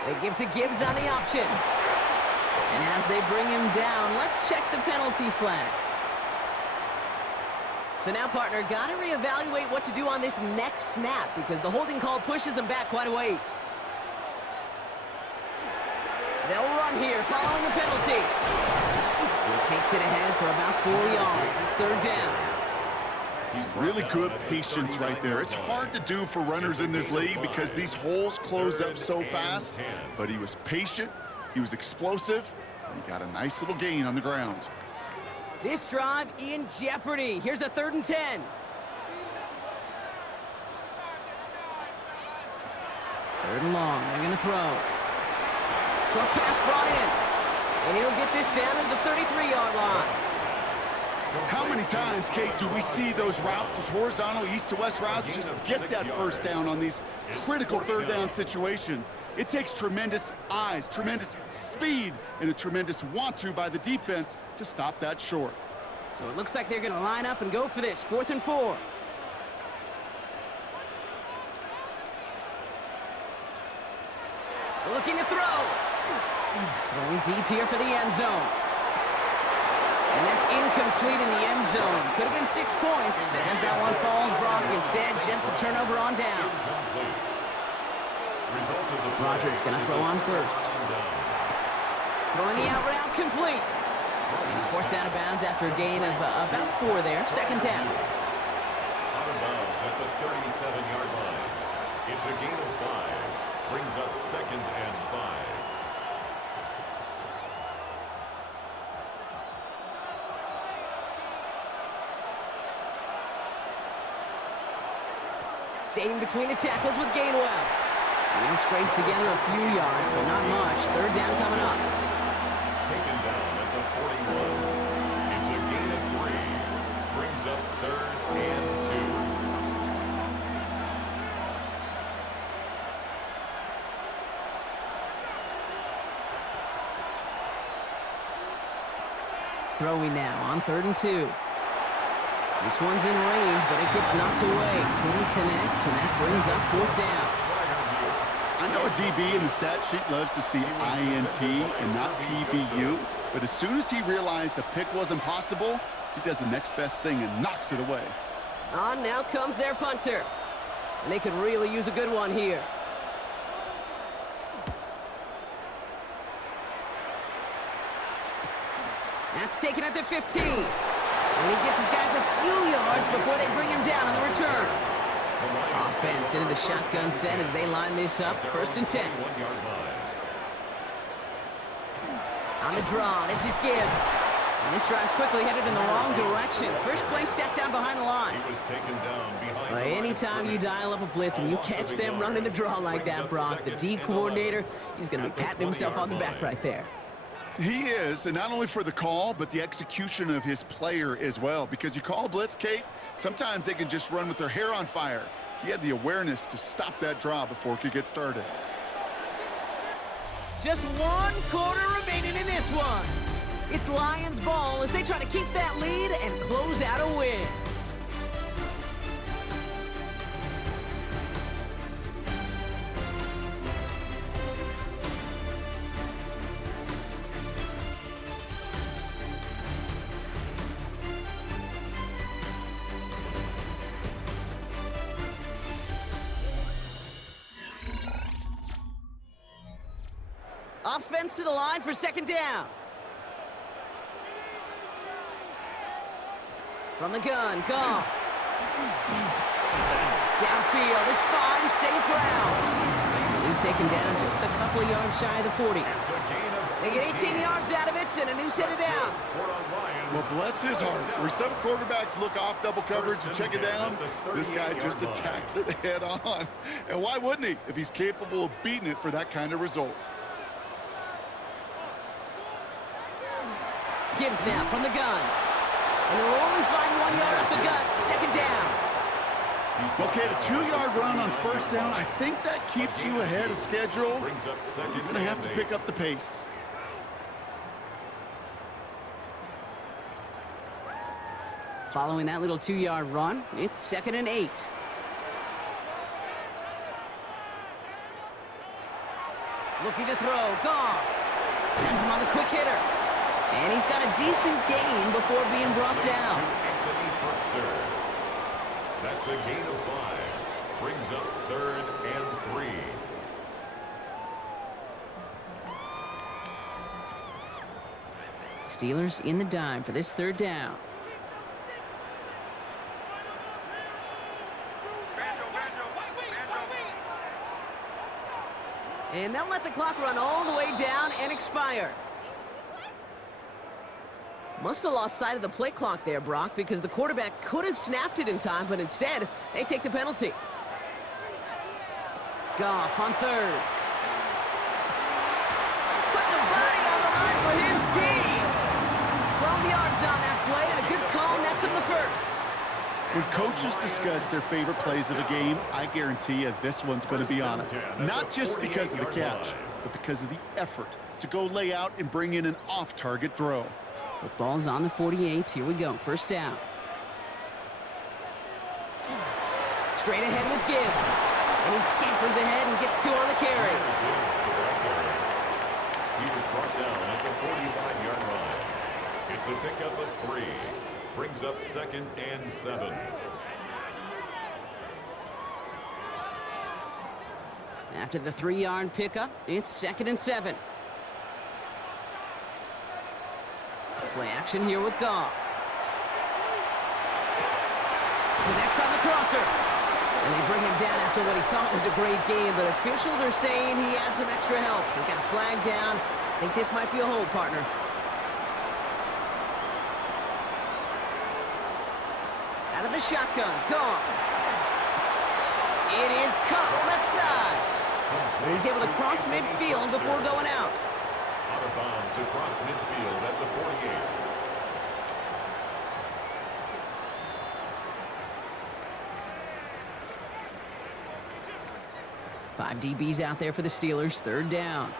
They give to Gibbs on the option. And as they bring him down, let's check the penalty flag. So now, partner, got to reevaluate what to do on this next snap because the holding call pushes them back quite a ways. They'll run here following the penalty. He takes it ahead for about 4 yards. It's third down. He's really good patience right there. It's hard to do for runners in this league because these holes close up so fast. But he was patient, he was explosive, and he got a nice little gain on the ground. This drive in jeopardy. Here's a 3rd and 10. 3rd and long. They're going to throw. Short pass brought in. And he'll get this down to the 33-yard line. How many times, Kate, do we see those routes, those horizontal east-to-west routes, just get that first down on these critical 3rd down situations? It takes tremendous eyes, tremendous speed, and a tremendous want-to by the defense to stop that short. So it looks like they're going to line up and go for this. 4th and 4. Looking to throw. Throwing deep here for the end zone. And that's incomplete in the end zone. Could have been 6 points, but as that one falls, Brock, instead just a turnover on downs. Rodgers going to throw on first. Throwing the out route complete. And he's forced out of bounds after a gain of about 4 there. 2nd down. Out of bounds at the 37-yard line. It's a gain of 5. Brings up 2nd and 5. Staying between the tackles with Gainwell. And he'll scrape together a few yards, but not much. 3rd down coming up. Taken down at the 41. It's a gain of 3. Brings up 3rd and 2. Throwing now on 3rd and 2. This one's in range, but it gets knocked away. Couldn't connect, and that brings up 4th down. I know a DB in the stat sheet loves to see INT and not PBU, but as soon as he realized a pick wasn't possible, he does the next best thing and knocks it away. On now comes their punter. And they could really use a good one here. That's taken at the 15. And he gets his guys a few yards before they bring him down on the return. Offense into the shotgun set as they line this up. 1st and 10. On the draw, this is Gibbs. And this drive's quickly headed in the wrong direction. First play set down behind the line. He was taken down behind Well, anytime you dial up a blitz and you catch them running the draw like that, Brock, the D coordinator, he's going to be patting himself on the back right there. He is, and not only for the call, but the execution of his player as well. Because you call a blitz, Kate, sometimes they can just run with their hair on fire. He had the awareness to stop that draw before it could get started. Just 1 quarter remaining in this one. It's Lions ball as they try to keep that lead and close out a win. Offense to the line for 2nd down. From the gun, Goff. Downfield is fine, St. Brown. He's taken down just a couple of yards shy of the 40. They get 18 yards out of it and a new set of downs. Well, bless his heart. Where some quarterbacks look off double coverage and check it down, this guy just attacks it head on. And why wouldn't he if he's capable of beating it for that kind of result? Gibbs now from the gun. And they'll only find 1 yard up the gut. 2nd down. Okay, the 2-yard run on 1st down, I think that keeps you ahead of schedule. You're going to have to pick up the pace. Following that little 2-yard run, it's 2nd and 8. Looking to throw, Goff. Has him on the quick hitter. And he's got a decent gain before being brought down. Anthony for serve. That's a gain of 5. Brings up 3rd and 3. Steelers in the dime for this 3rd down. And they'll let the clock run all the way down and expire. Must have lost sight of the play clock there, Brock, because the quarterback could have snapped it in time, but instead, they take the penalty. Goff on 3rd. Put the body on the line for his team. 12 yards on that play, and a good call nets him the 1st. When coaches discuss their favorite plays of a game, I guarantee you this one's going to be on it. Not just because of the catch, but because of the effort to go lay out and bring in an off-target throw. Football's on the 48. Here we go. 1st down. Straight ahead with Gibbs. And he scampers ahead and gets 2 on the carry. He was brought down at the 45-yard line. It's a pickup of 3. Brings up 2nd and 7. After the 3-yard pickup, it's 2nd and 7. Play action here with Goff. Connects on the crosser. And they bring him down after what he thought was a great game, but officials are saying he had some extra help. They got a flag down. I think this might be a hold, partner. Out of the shotgun, Goff. It is caught left side. And he's able to cross midfield before going out. Out of bounds across midfield at the 48. Five DBs out there for the Steelers. 3rd down.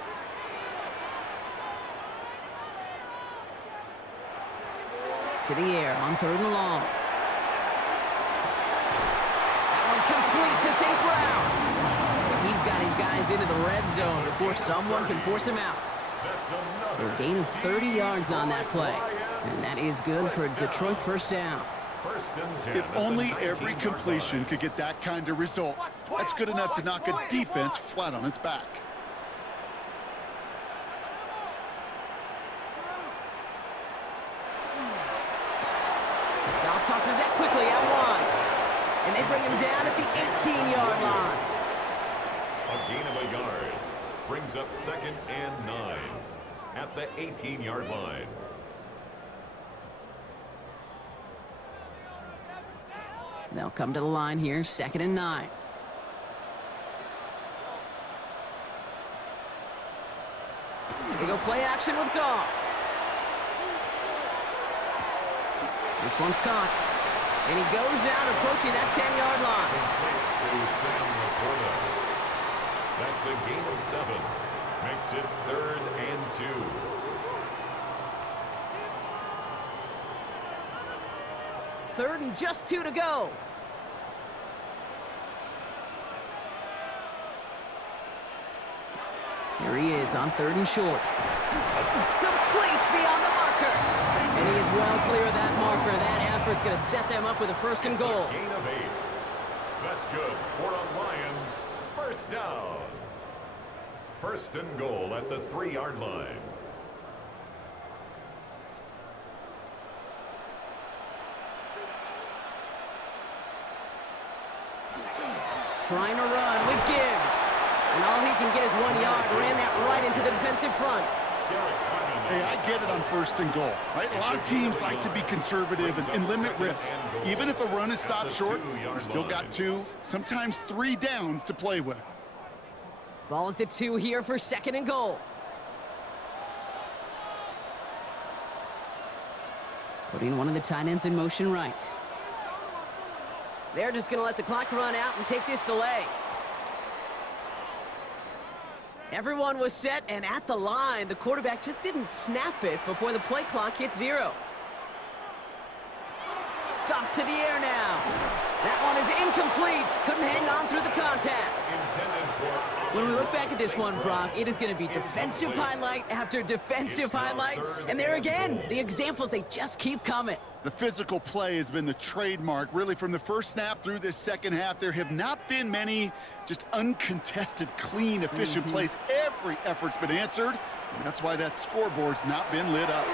To the air on 3rd and long. That one complete to St. Brown. And he's got his guys into the red zone before someone can force him out. So a gain of 30 yards on that play. And that is good for a Detroit 1st down. If only every completion could get that kind of result. That's good enough to knock a defense flat on its back. Goff tosses that quickly out wide. And they bring him down at the 18-yard line. A gain of a yard. Brings up 2nd and 9 at the 18-yard line. They'll come to the line here, 2nd and 9. They go play action with Goff. This one's caught. And he goes out approaching that 10-yard line. That's a gain of 7. Makes it 3rd and 2. 3rd and just 2 to go. Here he is on 3rd and short. Complete beyond the marker. And he is well clear of that marker. That effort's going to set them up with a 1st and goal. Gain of 8. That's good for a Lions 1st down. 1st and goal at the 3-yard line. Trying to run with Gibbs. And all he can get is 1 yard. Ran that right into the defensive front. Hey, I get it on 1st and goal, right? A lot of teams like to be conservative and limit risk. Even if a run is stopped short, you still got 2, sometimes 3 downs to play with. Ball at the 2 here for 2nd and goal. Putting one of the tight ends in motion right. They're just going to let the clock run out and take this delay. Everyone was set and at the line. The quarterback just didn't snap it before the play clock hit 0. Goff to the air now. That one is incomplete. Couldn't hang on through the contact. When we look back at this one, Brock, it is going to be defensive highlight after defensive highlight. And there again, the examples, they just keep coming. The physical play has been the trademark, really, from the first snap through this second half. There have not been many just uncontested, clean, efficient plays. Every effort's been answered, and that's why that scoreboard's not been lit up.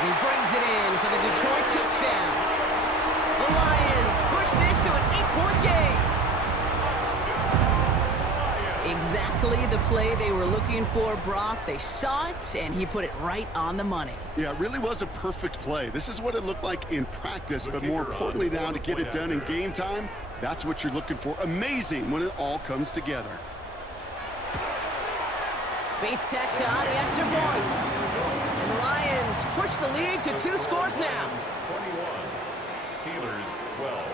He brings it in for the Detroit touchdown. The Lions push this to an 8-point game. Exactly the play they were looking for, Brock. They saw it, and he put it right on the money. Yeah, it really was a perfect play. This is what it looked like in practice, but more importantly now to get it done in game time, that's what you're looking for. Amazing when it all comes together. Bates tacks on the extra point. And the Lions push the lead to 2 scores now. 21, Steelers 12.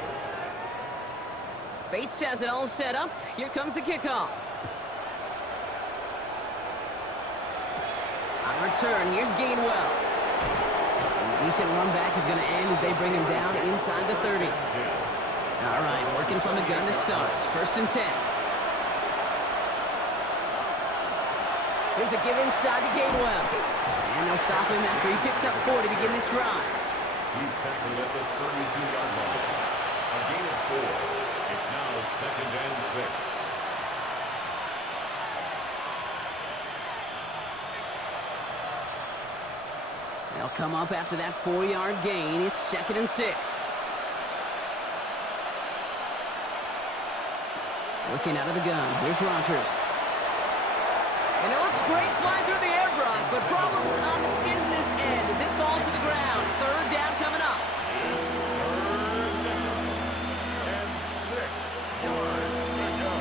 Bates has it all set up. Here comes the kickoff. On return, here's Gainwell. Decent run back is going to end as they bring him down inside the 30. All right, working from the gun to start. 1st and 10. Here's a give inside to Gainwell. And they'll stop him after he picks up 4 to begin this drive. He's tackled at the 32-yard line. A gain of 4. It's now 2nd and 6. They'll come up after that 4-yard gain. It's 2nd and 6. Looking out of the gun. Here's Rodgers. And it looks great flying through the air, Brock, but problems on the business end as it falls to the ground. 3rd down coming up. It's 3rd down and 6 yards to go.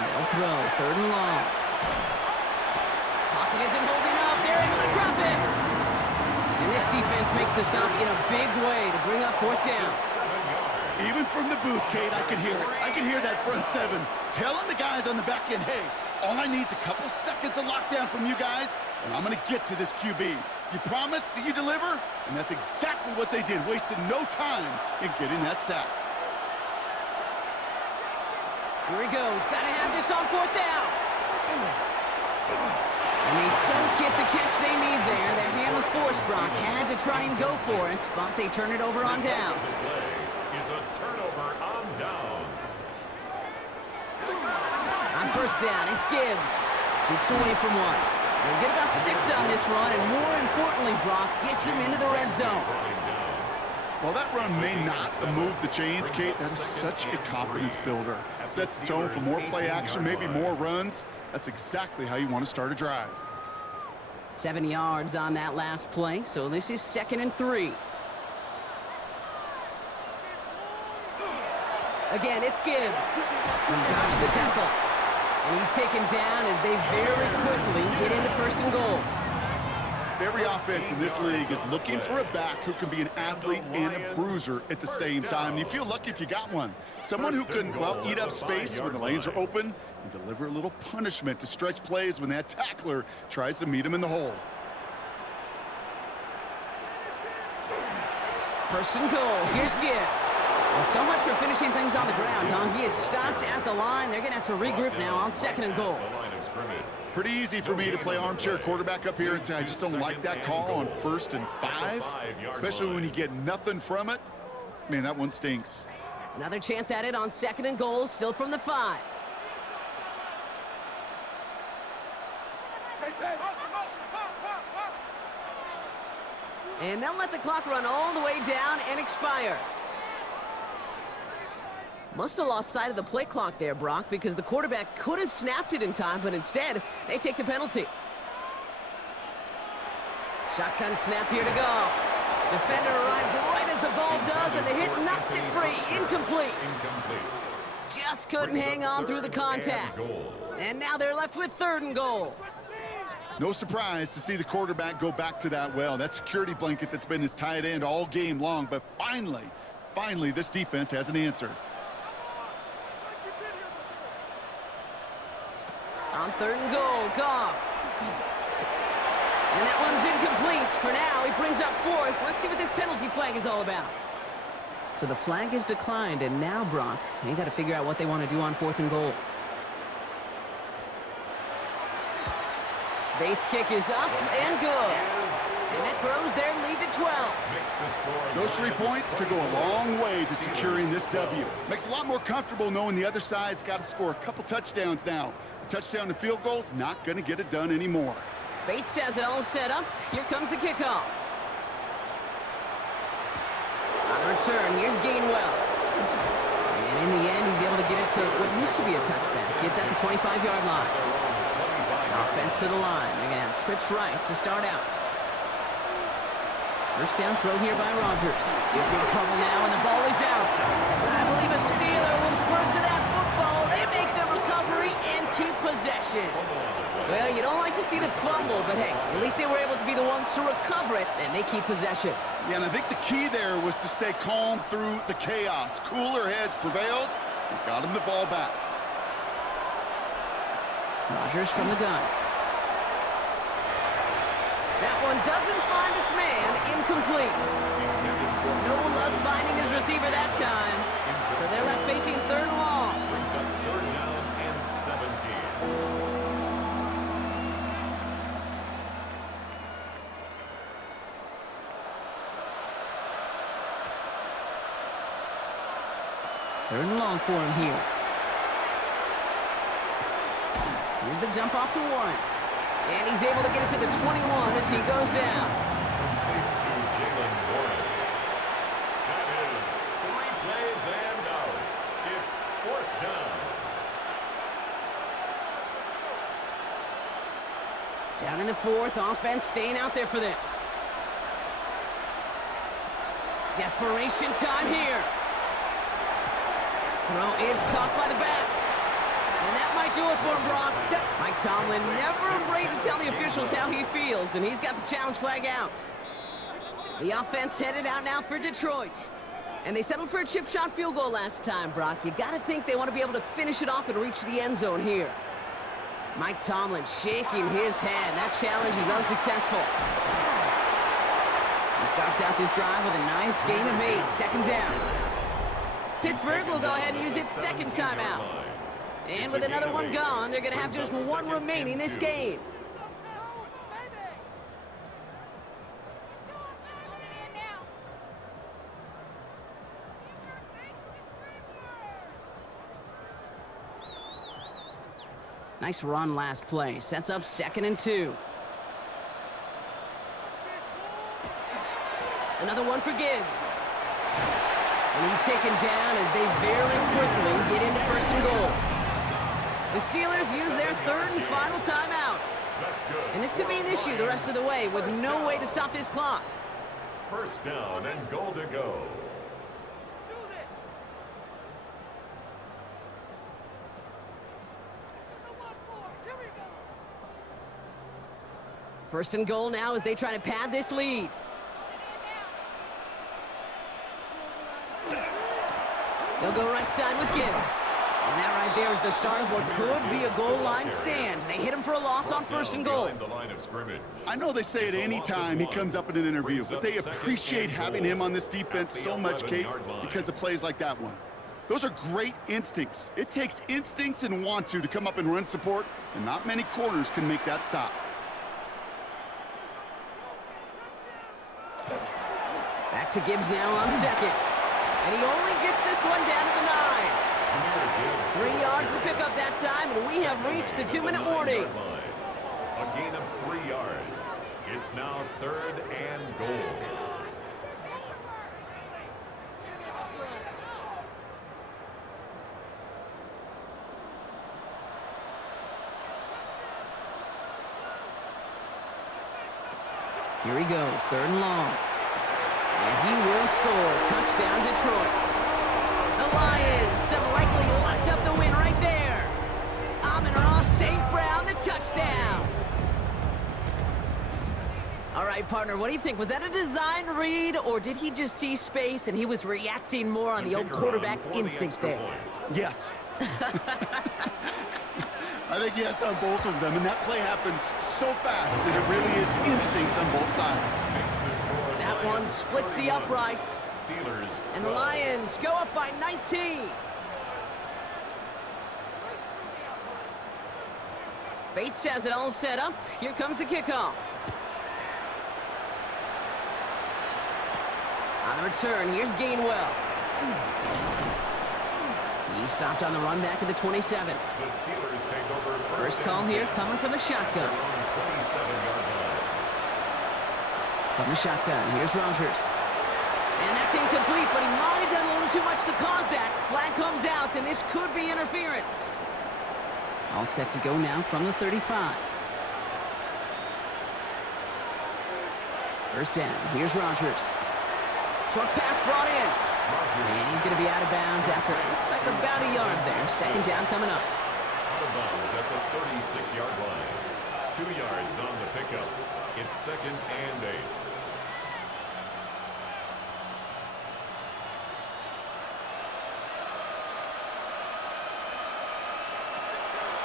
They'll throw. 3rd and long. Pocket isn't holding up. They're able to drop it. And this defense makes the stop in a big way to bring up 4th down. Even from the booth, Kate, I could hear it. I could hear that front 7 telling the guys on the back end, hey, all I need is a couple seconds of lockdown from you guys, and I'm going to get to this QB. You promise that you deliver? And that's exactly what they did, wasted no time in getting that sack. Here he goes. Got to have this on 4th down. And they don't get the catch they need there. Their hand was forced, Brock. Had to try and go for it, but they turn it over on downs. Play is a turnover on downs. On 1st down, it's Gibbs. Keeps away from 1. They'll get about 6 on this run, and more importantly, Brock gets him into the red zone. While that run may not move the chains, Kate, that is such a confidence builder. Sets the tone for more play action, maybe more runs. That's exactly how you want to start a drive. 7 yards on that last play, so this is 2nd and 3. Again, it's Gibbs. He dodged the tackle. And he's taken down as they very quickly get into 1st and goal. Every offense in this league is looking for a back who can be an athlete and a bruiser at the same time. And you feel lucky if you got one. Someone who can, well, eat up space when the lanes are open and deliver a little punishment to stretch plays when that tackler tries to meet him in the hole. 1st and goal. Here's Gibbs. Well, so much for finishing things on the ground, huh? He is stopped at the line. They're going to have to regroup now on 2nd and goal. Pretty easy for me to play armchair quarterback up here and say I just don't like that call on 1st and 5, especially when you get nothing from it. Man, that one stinks. Another chance at it on 2nd and goal, still from the 5. And they'll let the clock run all the way down and expire. Must have lost sight of the play clock there, Brock, because the quarterback could have snapped it in time, but instead, they take the penalty. Shotgun snap here to go. Defender arrives right as the ball does, and the hit knocks it free. Incomplete. Just couldn't hang on through the contact. And now they're left with 3rd and goal. No surprise to see the quarterback go back to that well. That security blanket that's been his tight end all game long, but finally, this defense has an answer. On 3rd and goal, Goff. And that one's incomplete. For now, he brings up 4th. Let's see what this penalty flag is all about. So the flag is declined, and now, Brock, they got to figure out what they want to do on 4th and goal. Bates' kick is up and good. And that grows their lead to 12. Those 3 points could go a long way to securing this W. Makes it a lot more comfortable knowing the other side's got to score a couple touchdowns now. A touchdown to field goal's not going to get it done anymore. Bates has it all set up. Here comes the kickoff. On the return, here's Gainwell. And in the end, he's able to get it to what used to be a touchback. It's at the 25-yard line. Offense to the line. They're going to have trips right to start out. First down throw here by Rodgers. In big trouble now, and the ball is out. But I believe a Steeler was first to that football. They make the recovery and keep possession. Well, you don't like to see the fumble, but hey, at least they were able to be the ones to recover it, and they keep possession. Yeah, and I think the key there was to stay calm through the chaos. Cooler heads prevailed and got him the ball back. Rodgers from the gun. That one doesn't find its man. Incomplete. No luck finding his receiver that time. So they're left facing 3rd and long. Brings up 3rd down and 17. Third and long for him here. Here's the jump off to Warren. And he's able to get it to the 21 as he goes down. Complete to Jalen Warren. That is 3 plays and out. It's 4th down. Down in the 4th, offense staying out there for this. Desperation time here. Throw is caught by the back. And that might do it for him, Brock. Mike Tomlin never afraid to tell the officials how he feels, and he's got the challenge flag out. The offense headed out now for Detroit. And they settled for a chip shot field goal last time, Brock. You got to think they want to be able to finish it off and reach the end zone here. Mike Tomlin shaking his head. That challenge is unsuccessful. He starts out this drive with a nice gain of 8, 2nd down. Pittsburgh will go ahead and use its 2nd timeout. And with another one gone, they're going to have just 1 remaining this game. Nice run last play. Sets up 2nd and 2. Another one for Gibbs. And he's taken down as they very quickly get into 1st and goal. The Steelers use their 3rd and final timeout. And this could be an issue the rest of the way with no way to stop this clock. 1st down and goal to go. First and goal now as they try to pad this lead. They'll go right side with Gibbs. And that right there is the start of what could be a goal line stand. They hit him for a loss on 1st and goal. I know they say it any time he comes up in an interview, but they appreciate having him on this defense so much, Kate, because of plays like that one. Those are great instincts. It takes instincts and want to come up and run support, and not many corners can make that stop. Back to Gibbs now on 2nd. And he only gets this one down to the 9. 3 yards to pick up that time, and we have reached the 2-minute warning. A gain of 3 yards. It's now 3rd and goal. Here he goes, 3rd and long. And he will score. Touchdown, Detroit. The Lions have likely locked up the win right there. Amon-Ra St. Brown, the touchdown. All right, partner, what do you think? Was that a design read, or did he just see space and he was reacting more on the old quarterback instinct there? Yes. I I think yes on both of them, and that play happens so fast that it really is instincts on both sides. That one splits the uprights. And the Lions go up by 19. Bates has it all set up. Here comes the kickoff. On the return, here's Gainwell. He stopped on the run back at the 27. The Steelers take over First call here coming from the shotgun. From the shotgun, here's Rodgers. And that's incomplete, but he might have done a little too much to cause that. Flag comes out, and this could be interference. All set to go now from the 35. First down, here's Rodgers. Short pass brought in. And he's going to be out of bounds after it looks like about a yard there. Second down coming up. Out of bounds at the 36-yard line. 2 yards on the pickup. It's 2nd and 8.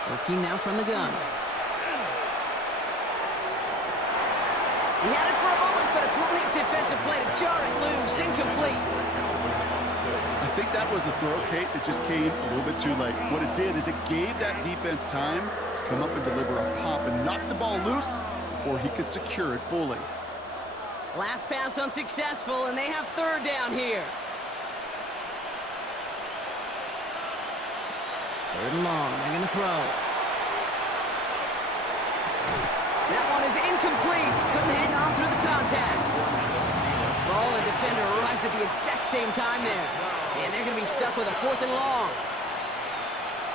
Working now from the gun. He had it for a moment, but a great defensive play to jar it loose. Incomplete. I think that was a throw, Kate, that just came a little bit too late. What it did is it gave that defense time to come up and deliver a pop and knock the ball loose before he could secure it fully. Last pass unsuccessful, and they have third down here. Third and long. They're going to throw. That one is incomplete. Couldn't hang on through the contact. Ball and defender arrived at the exact same time there. And they're going to be stuck with a 4th and long.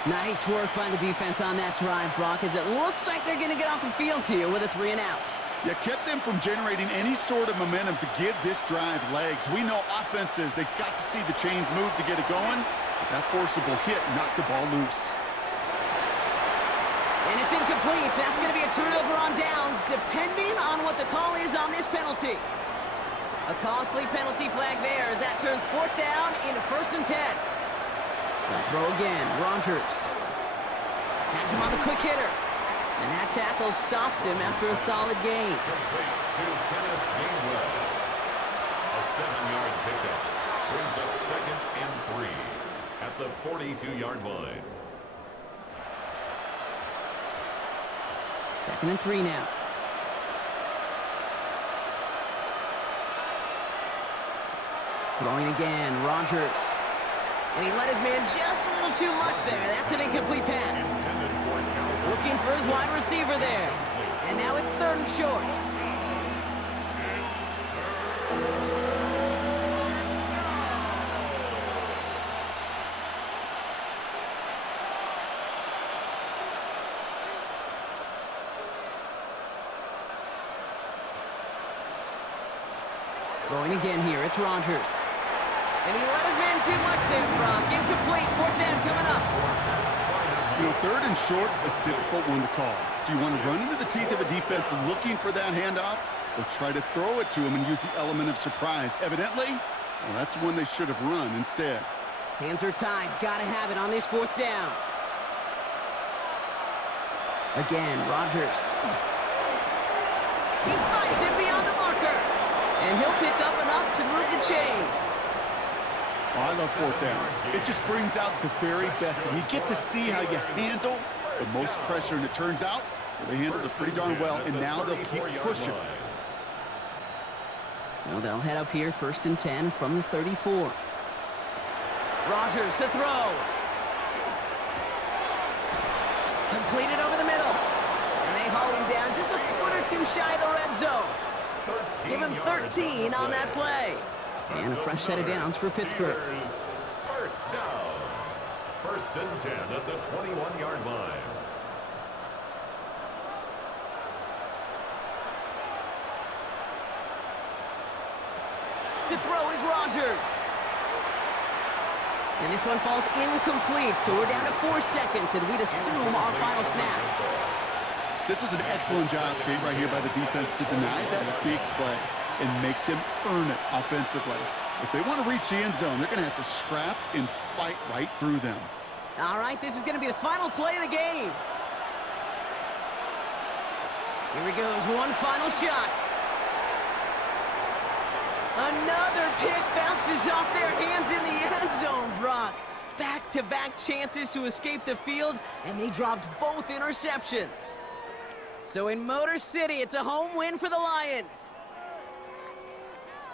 Nice work by the defense on that drive, Brock, as it looks like they're going to get off the field here with a 3 and out. Yeah, kept them from generating any sort of momentum to give this drive legs. We know offenses, they've got to see the chains move to get it going. But that forcible hit knocked the ball loose. And it's incomplete. That's going to be a turnover on downs, depending on what the call is on this penalty. A costly penalty flag there as that turns 4th down into 1st and 10. They'll throw again. Rodgers has him on the quick hitter. And that tackle stops him after a solid gain. Complete to Kenneth Gainwell. A 7-yard pickup brings up 2nd and 3 at the 42-yard line. 2nd and 3 now. Throwing again, Rodgers. And he let his man just a little too much there. That's an incomplete pass. Looking for his wide receiver there. And now it's 3rd and short. Throwing again here, it's Rodgers. And he let his man too much there, Brock. Incomplete, 4th down coming up. You know, 3rd and short is a difficult one to call. Do you want to run into the teeth of a defense looking for that handoff, or try to throw it to him and use the element of surprise? Evidently, well, that's one they should have run instead. Hands are tied. Got to have it on this 4th down. Again, Rodgers. He finds it beyond the marker. And he'll pick up enough to move the chains. Oh, I love 4th downs. It just brings out the very best. And you get to see how you handle the most pressure. And it turns out they handled it pretty darn well. And now they'll keep pushing. So they'll head up here 1st and 10 from the 34. Rodgers to throw. Completed over the middle. And they haul him down just a foot or two shy of the red zone. Give him 13 on that play. And a fresh set of downs for Pittsburgh. First down. 1st and 10 at the 21-yard line. To throw is Rodgers. And this one falls incomplete, so we're down to 4 seconds, and we'd assume our final snap. This is an excellent job, Kate, right here by the defense to deny that big play and make them earn it offensively. If they want to reach the end zone, they're going to have to scrap and fight right through them. All right, this is going to be the final play of the game. Here he goes, one final shot. Another pick bounces off their hands in the end zone, Brock. Back-to-back chances to escape the field, and they dropped both interceptions. So in Motor City, it's a home win for the Lions.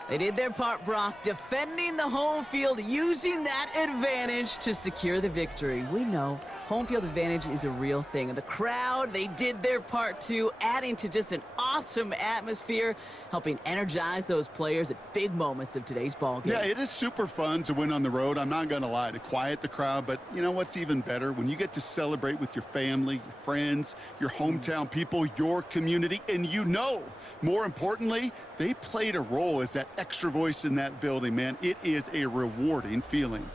They did their part, Brock, defending the home field, using that advantage to secure the victory. We know home field advantage is a real thing. And the crowd, they did their part too, adding to just an awesome atmosphere, helping energize those players at big moments of today's ballgame. Yeah, it is super fun to win on the road. I'm not going to lie, to quiet the crowd. But you know what's even better? When you get to celebrate with your family, your friends, your hometown people, your community, and you know, more importantly, they played a role as that extra voice in that building, man. It is a rewarding feeling.